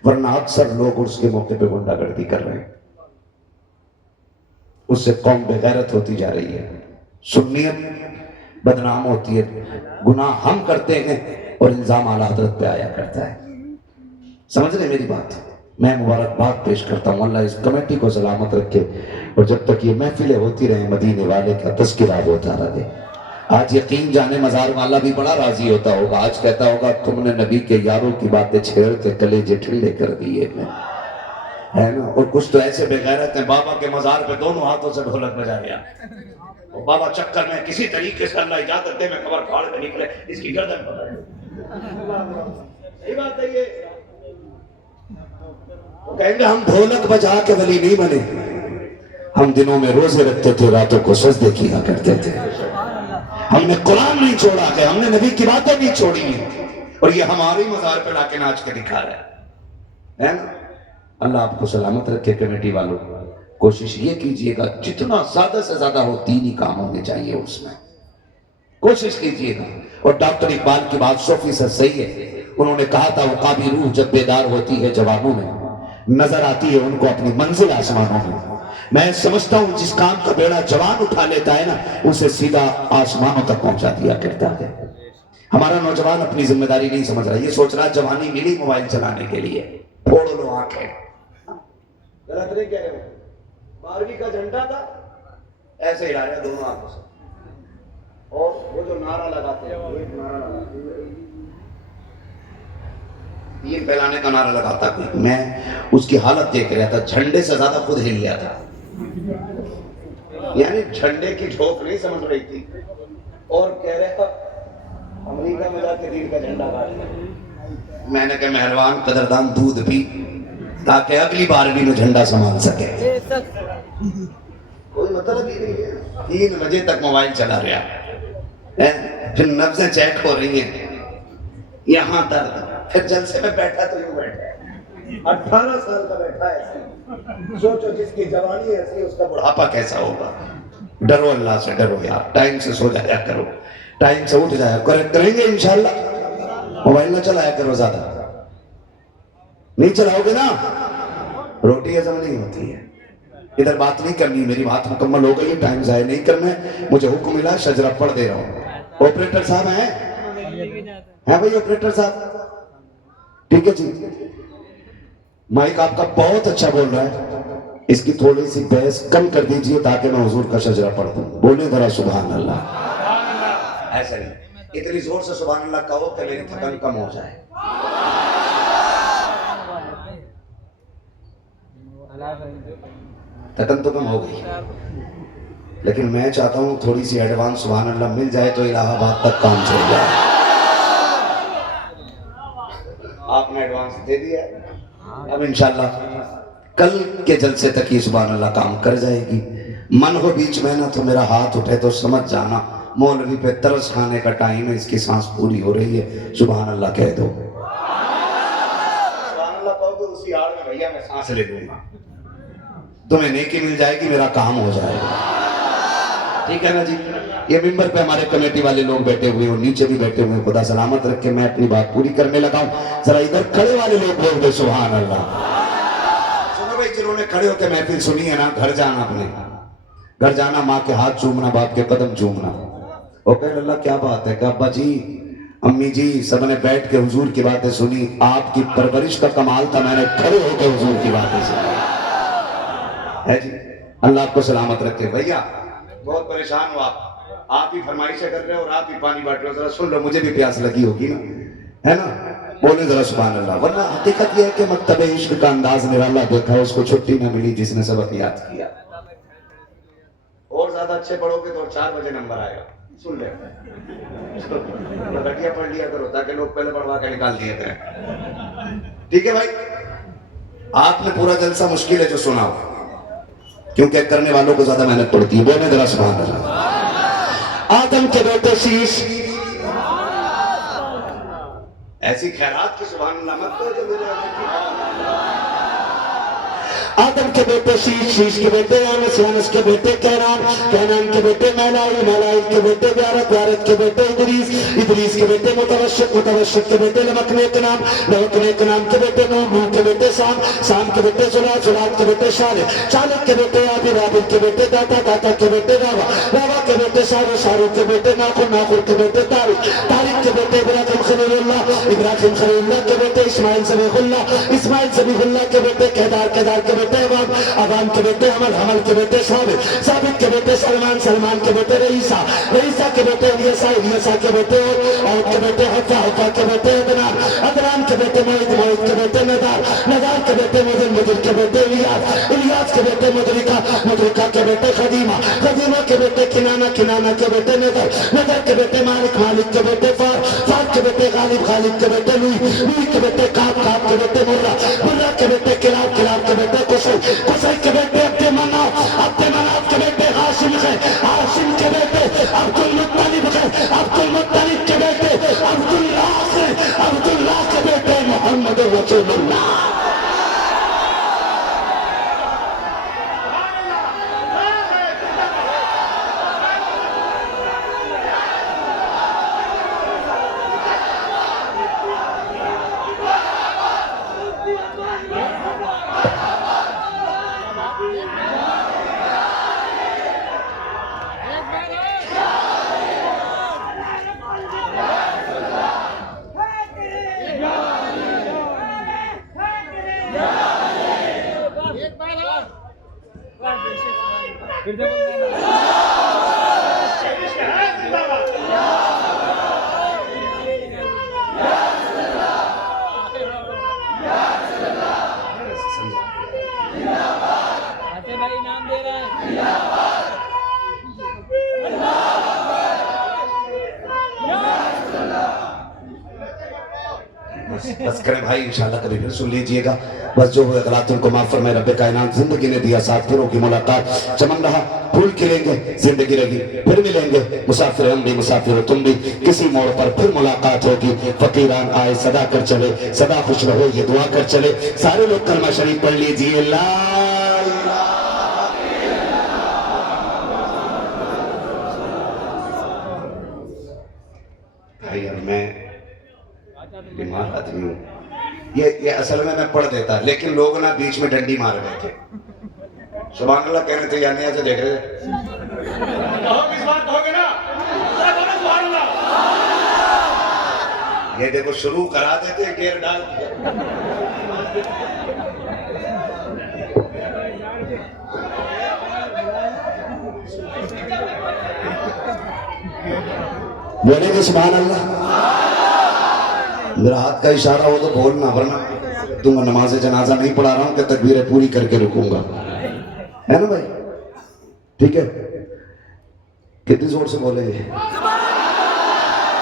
ورنہ اکثر لوگ عرس کے موقع پہ غنڈہ گردی کر رہے ہیں. اس سے قوم بے غیرت ہوتی جا رہی ہے, سنیت بدنام ہوتی ہے. گناہ ہم کرتے ہیں اور الزام اعلیٰ حضرت پہ آیا کرتا ہے. سمجھ رہے میری بات؟ میں مبارکباد پیش کرتا ہوں, اللہ اس کمیٹی کو سلامت رکھے, اور جب تک یہ محفلیں ہوتی رہیں مدینے والے کا تذکرہ ہوتا رہے. آج یقین جانے مزار والا بھی بڑا راضی ہوتا ہوگا, آج کہتا ہوگا تم نے نبی کے یاروں کی باتیں چھیڑ کے کلیجے ٹھنڈے کر دیے ہے نا. اور کچھ تو ایسے بے غیرت ہیں, بابا کے مزار پہ دونوں ہاتھوں سے ڈھولک بجا رہا, اور بابا چکر میں کسی طریقے سے اللہ اجازت دے میں قبر پھاڑ کے نکلے, اس کی گردن پکڑ. صحیح بات ہے یہ. کہیں گے ہم ڈھولک بجا کے ولی نہیں بنے, ہم دنوں میں روزے رکھتے تھے, راتوں کو سجدے کیا کرتے تھے. ہم نے قرآن نہیں چھوڑا کہ ہم نے نبی کی باتیں نہیں چھوڑی ہیں, اور یہ ہماری مزار پہ لا کے ناچ کے دکھا رہا ہے نا. اللہ آپ کو سلامت رکھے. کمیٹی والوں کوشش یہ کیجئے گا جتنا زیادہ سے زیادہ ہو دینی کام ہونے چاہیے, اس میں کوشش کیجئے گا. اور ڈاکٹر اقبال کی بات 100% صحیح ہے. انہوں نے کہا تھا عقابی روح جب بیدار ہوتی ہے جوانوں میں, نظر آتی ہے ان کو اپنی منزل آسمانوں میں. میں سمجھتا ہوں جس کام کا بیڑا جوان اٹھا لیتا ہے نا, اسے سیدھا آسمانوں تک پہنچا دیا کرتا ہے. ہمارا نوجوان اپنی ذمہ داری نہیں سمجھ رہا, یہ سوچ رہا جوانی ملی موبائل چلانے کے لیے. پھوڑ لو آنکھیں, غلط نہیں کہہ رہے ہو. 12ویں کا جھنڈا تھا ایسے ہلا رہے دونوں آنکھوں سے, اور وہ جو نعرہ لگاتے ہیں, ایک نعرہ لگاتے ہیں, تین پھیلانے کا نعرہ لگاتا کوئی. میں اس کی حالت دیکھ رہا تھا, جھنڈے سے زیادہ خود ہل گیا تھا. یعنی جھنڈے کی جھوک نہیں سمجھ رہی تھی, اور کہہ رہا تھا امریکہ میں جا کے دین کا جھنڈا گاڑنا. میں نے کہا مہربان قدردان دودھ پی تاکہ اگلی بار بھی میں جھنڈا سنبھال سکے. کوئی مطلب ہی نہیں ہے. 3 بجے تک موبائل چلا رہا, پھر نبضیں چیک ہو رہی ہیں, یہاں درد, پھر جلسے میں بیٹھا تو یوں بیٹھا, 18 سال کا بیٹھا ہے. سوچو جس کی جوانی ایسی اس کا بڑھاپا کیسا ہوگا. ڈرو اللہ سے, ڈرو یار. ٹائم سے سو جایا کرو, ٹائم سے اٹھ جایا کریں گے انشاءاللہ. موبائل نہ چلایا کرو زیادہ, نہیں چلاؤ گے نا روٹی ہضم نہیں ہوتی ہے. ادھر بات نہیں کرنی, میری بات مکمل ہو گئی, ٹائم ضائع نہیں کرنا. مجھے حکم ملا شجرہ پڑھ دے رہا ہوں. آپریٹر صاحب ہیں بھائی, آپریٹر صاحب ٹھیک ہے جی. مائک آپ کا بہت اچھا بول رہا ہے, اس کی تھوڑی سی بحث کم کر دیجئے تاکہ میں حضور کا شجرہ پڑھ دوں. بولے ذرا سبحان اللہ. ایسا نہیں, اتنی زور سے سبحان اللہ کہو کہ میری تھکن کم ہو جائے. تھکن تو کم ہو گئی, لیکن میں چاہتا ہوں تھوڑی سی ایڈوانس سبحان اللہ مل جائے تو الہ آباد تک کام چل جائے. آپ نے ایڈوانس دے دیا, اب انشاءاللہ کل کے جلسے تک یہ سبحان اللہ کام کر جائے گی. من ہو بیچ میں نا تو میرا ہاتھ اٹھے تو سمجھ جانا مولوی پہ ترس کھانے کا ٹائم ہے, اس کی سانس پوری ہو رہی ہے. سبحان اللہ کہہ دو. سبحان اللہ کہو گے اسی آڑ میں بھیا میں سانس لے لوں گا, تمہیں نیکی مل جائے گی, میرا کام ہو جائے گا. ٹھیک ہے نا جی. یہ ممبر پہ ہمارے کمیٹی والے لوگ بیٹھے ہوئے اور نیچے بھی بیٹھے ہوئے, خدا سلامت رکھ کے میں اپنی بات پوری کرنے لگا ہوں. ذرا ادھر کھڑے والے لوگ بول دے سبحان اللہ. سنو بھائی, جنہوں نے کھڑے ہو کے محفل سنی ہے نا, گھر جانا, اپنے گھر جانا, ماں کے ہاتھ چومنا, باپ کے قدم چومنا. اور کہ اللہ کیا بات ہے کہ ابا جی امی جی سب نے بیٹھ کے حضور کی باتیں سنی, آپ کی پرورش کا کمال تھا, میں نے کھڑے ہو کے حضور کی باتیں سنی ہے جی. اللہ آپ کو سلامت رکھے. بھیا بہت پریشان ہو آپ ہی فرمائشیں کر رہے ہو اور آپ ہی پانی بانٹ رہے ہو, ذرا سن لو, مجھے بھی پیاس لگی ہوگی نا, ہے نا. بولے ذرا سبحان اللہ. ورنہ حقیقت یہ ہے کہ مکتب عشق کا انداز نرالا دیکھا, اس کو چھٹی نہ ملی جس نے سبق یاد کیا. اور زیادہ اچھے پڑھو گے تو 4 بجے نمبر آئے گا. سن لے لڑکیاں پڑھ لیا کرو تاکہ لوگ پہلے پڑھوا کے نکال دیا کریں. ٹھیک ہے بھائی, آپ نے پورا جلسہ مشکل ہے جو سنا کیونکہ کرنے والوں کو زیادہ محنت پڑتی ہے. بولے ذرا سبحان اللہ. آدم کے بیٹے شیش, ایسی خیرات کی سبحان اللہ مت کرو جو میرے آدم کے بیٹے شیش, شیش کے بیٹے یانس, یانس کے بیٹے کینان, کینان کے بیٹے میلائل, میلائل کے بیٹے بیارت, بیارت کے بیٹے ادریس, ادریس کے بیٹے متوشق, متوشق کے بیٹے لمکنے کے نام, لمکنے کے نام کے بیٹے نوح, نوح کے بیٹے سام, سام کے بیٹے زلات, زلات کے بیٹے شالح, شالح کے بیٹے عابد, عابد کے بیٹے داتا, داتا کے بیٹے راوا, راوا کے بیٹے سارو, سارو کے بیٹے ناخر, ناخر کے بیٹے تاریخ, تاریخ کے بیٹے ابراہیم خلیل اللہ, ابراہیم خلیل اللہ کے بیٹے اسماعیل ذبیح اللہ, اسماعیل ذبیح اللہ کے بیٹے کیدار, کیدار کے بیٹے عوام, عوام کے بیٹے حمل, حمل کے بیٹے ثابت, ثابت کے بیٹے سلمان, سلمان کے بیٹے رئیسہ, رئیسہ کے بیٹے الیسا, الیسا کے بیٹے عود کے بیٹے حفا, حفا کے بیٹے عدنان, عدنان کے بیٹے معید, معید کے بیٹے ندار, ندار کے بیٹے مدر, مدر کے بیٹے الیاس, الیاس کے بیٹے مدرکہ, مدرکہ کے بیٹے خدیمہ, خدیمہ کے بیٹے کنانہ, کنانہ کے بیٹے ندر, ندر کے بیٹے مالک, مالک کے بیٹے فار, فار کے بیٹے غالب, غالب کے بیٹے لوئی, لوئی کے بیٹے کعب, کعب کے بیٹے مرہ, مرہ کے بیٹے کلاب, کلاب کے بیٹے قصی, قصی کے بیٹے عبد مناف, عبد مناف کے بیٹے ہاشم ہے, ہاشم کے بیٹے عبد المطلب ہے, عبد المطلب کے بیٹے عبداللہ ہے, عبداللہ کے بیٹے محمد رسول اللہ. بس کریں بھائی, انشاءاللہ کبھی پھر سن لیجئے گا. بس جو ہوئے غلطوں کو معاف فرمائے رب کائنات. زندگی نے دیا ساتھ, پھروں کی ملاقات, چمن رہا پھول کھلیں گے, زندگی رہی پھر ملیں گے, مسافر ہم بھی مسافر ہو تم بھی, کسی موڑ پر پھر ملاقات ہوگی. فقیران آئے صدا کر چلے, صدا خوش رہو یہ دعا کر چلے. سارے لوگ کلمہ شریف پڑھ لیجئے. لا بھائی اب میں بیمار آدمی ہوں, یہ اصل میں پڑھ دیتا, لیکن لوگ نا بیچ میں ڈنڈی مار گئے تھے. سبحان اللہ کہنے تھے یعنی ایسے دیکھ رہے تھے. یہ دیکھو شروع کرا دیتے, گیر ڈال دیا. بولے گے سبحان اللہ. میرا ہاتھ کا اشارہ ہو تو بولنا, ورنہ تم نماز جنازہ نہیں پڑھا رہا ہوں کہ تکبیریں پوری کر کے رکوں گا, ہے نا بھائی؟ ٹھیک ہے, کتنی زور سے بولے گے.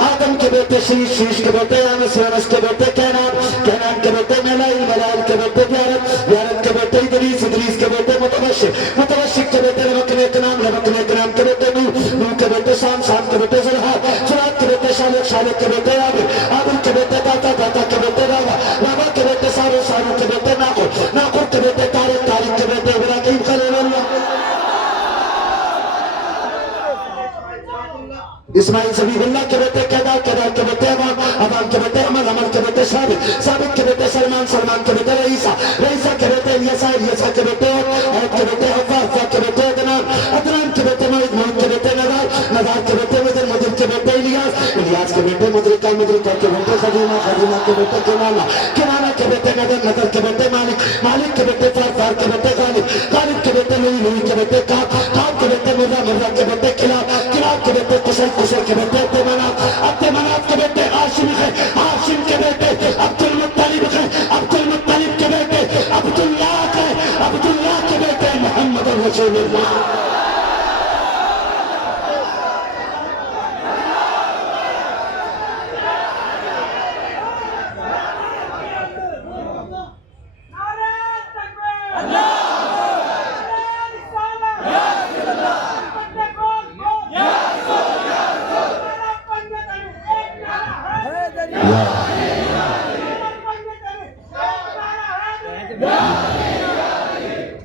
آدم کے بیٹے شیش, شیش کے بیٹے یانس, یانس کے بیٹے کینان, کینان کے بیٹے میلائل, میلائل کے بیٹے بیارت, بیارت کے بیٹے ادریس, ادریس کے بیٹے متوشق, متوشق کے بیٹے لمکنے کے نام, لمکنے کے نام کے بیٹے نوح, نوح کے بیٹے سام, سام کے بیٹے زلات, زلات کے بیٹے شالح, شالح کے بیٹے عابد, عابد کے بیٹے داتا, داتا کے بیٹے راوا, راوا کے بیٹے سارو, سارو کے بیٹے ناخر, ناخر کے بیٹے تاریخ, تاریخ کے بیٹے ابراہیم خلیل اللہ, اسماعیل ذبیح اللہ کے بیٹے کیدار, کیدار کے بیٹے عوام, عوام کے بیٹے حمل, حمل کے بیٹے ثابت, ثابت کے بیٹے سلمان, سلمان کے بیٹے رئیسہ, رئیسہ کے بیٹے الیسا, الیسا کے بیٹے عود کے بیٹے حفا, حفا کے بیٹے عدنان, عدنان کے بیٹے معید, معید کے بیٹے ندار, ندار کے بیٹے مدر, مدر کے بیٹے الیاس, الیاس کے بیٹے مدرکہ, مدرکہ کے بیٹے خدیمہ, خدیمہ کے بیٹے کنانہ, کنانہ کے بیٹے ندر, ندر کے بیٹے مالک, مالک کے بیٹے فار, فار کے بیٹے غالب, غالب کے بیٹے لوئی, لوئی کے بیٹے کعب, کعب کے بیٹے مرہ, مرہ کے بیٹے کلاب, کلاب کے بیٹے قصی, قصی کے بیٹے عبد مناف, عبد مناف کے بیٹے ہاشم ہے, ہاشم کے بیٹے عبد المطلب ہے, عبد المطلب کے بیٹے عبداللہ ہے, عبداللہ کے بیٹے محمد رسول اللہ.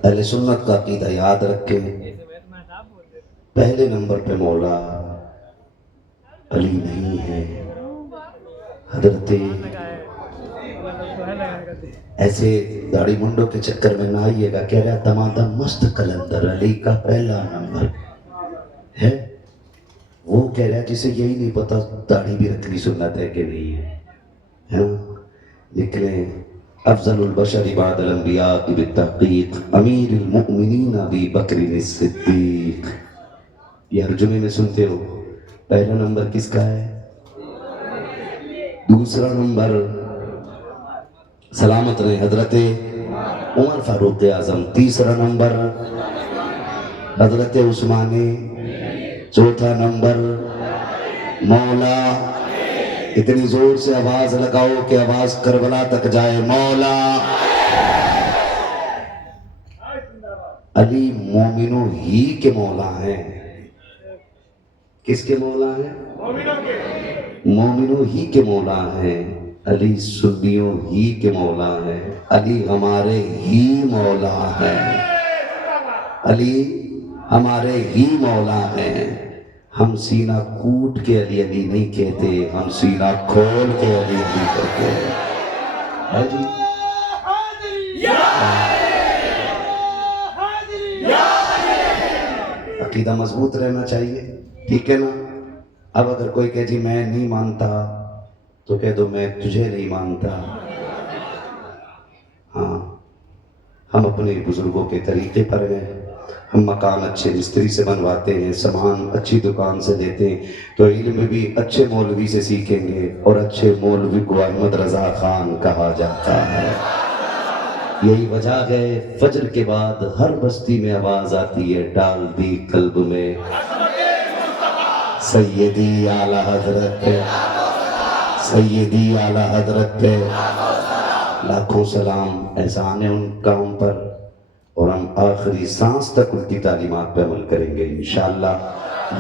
اہل سنت کا عقیدہ یاد رکھیں، پہلے نمبر پہ مولا علی نہیں ہے، حضرت ایسے داڑھی منڈوں کے چکر میں نہ آئیے گا، کہہ رہا دمادم مست کلندر علی کا پہلا نمبر ہے، وہ کہہ رہا جسے یہی نہیں پتا داڑھی بھی رکھنی سنت ہے کہ نہیں ہے نا؟ لکھ لیں افضل البشر بعد الانبیاء بالتحقیق امیر المؤمنین ابی بکر الصدیق. یہ ترجمے میں سنتے ہو، پہلا نمبر کس کا ہے؟ دوسرا نمبر سلامت رہے حضرت عمر فاروق اعظم، تیسرا نمبر حضرت عثمان، چوتھا نمبر مولا. اتنی زور سے آواز لگاؤ کہ آواز کربلا تک جائے، مولا علی مومنوں ہی کے مولا ہیں. کس کے مولا ہیں؟ مومنوں ہی کے مولا ہیں. علی سنیوں ہی کے مولا ہیں. علی ہمارے ہی مولا ہیں. علی ہمارے ہی مولا ہیں. ہم سینہ کوٹ کے علی علی نہیں کہتے، ہم سینہ کھول کے علی علی کہتے ہیں. ہے جی؟ عقیدہ مضبوط رہنا چاہیے، ٹھیک ہے نا؟ اب اگر کوئی کہے جی میں نہیں مانتا تو کہہ دو میں تجھے نہیں مانتا. ہاں، ہم اپنے بزرگوں کے طریقے پر ہیں. ہم مکان اچھے مستری سے بنواتے ہیں، سامان اچھی دکان سے لیتے ہیں، تو علم بھی اچھے مولوی سے سیکھیں گے، اور اچھے مولوی کو احمد رضا خان کہا جاتا ہے. یہی وجہ ہے فجر کے بعد ہر بستی میں آواز آتی ہے، ڈال دی قلب میں سیدی اعلیٰ حضرت پہ، سیدی اعلیٰ حضرت پہ لاکھوں سلام. احسان ہے ان کا ہم پر، اور ہم آخری سانس تک ان کی تعلیمات پہ عمل کریں گے انشاءاللہ.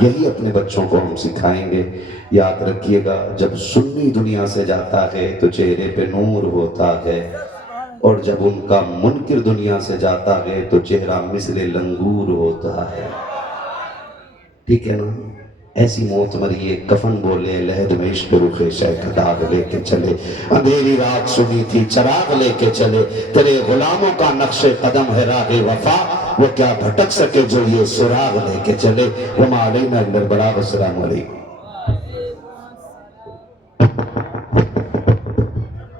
یہی اپنے بچوں کو ہم سکھائیں گے. یاد رکھیے گا، جب سنی دنیا سے جاتا ہے تو چہرے پہ نور ہوتا ہے، اور جب ان کا منکر دنیا سے جاتا ہے تو چہرہ مثل لنگور ہوتا ہے. ٹھیک ہے نا؟ ایسی موت مریے، کفن بولے لہد میں عشق رخ شیخ داغ لے کے چلے، اندھیری رات سنی تھی چراغ لے کے چلے، تیرے غلاموں کا نقش قدم ہے راہ وفا، وہ کیا بھٹک سکے جو یہ سراغ لے کے چلے. وما علینا الا البلاغ. السلام علیکم.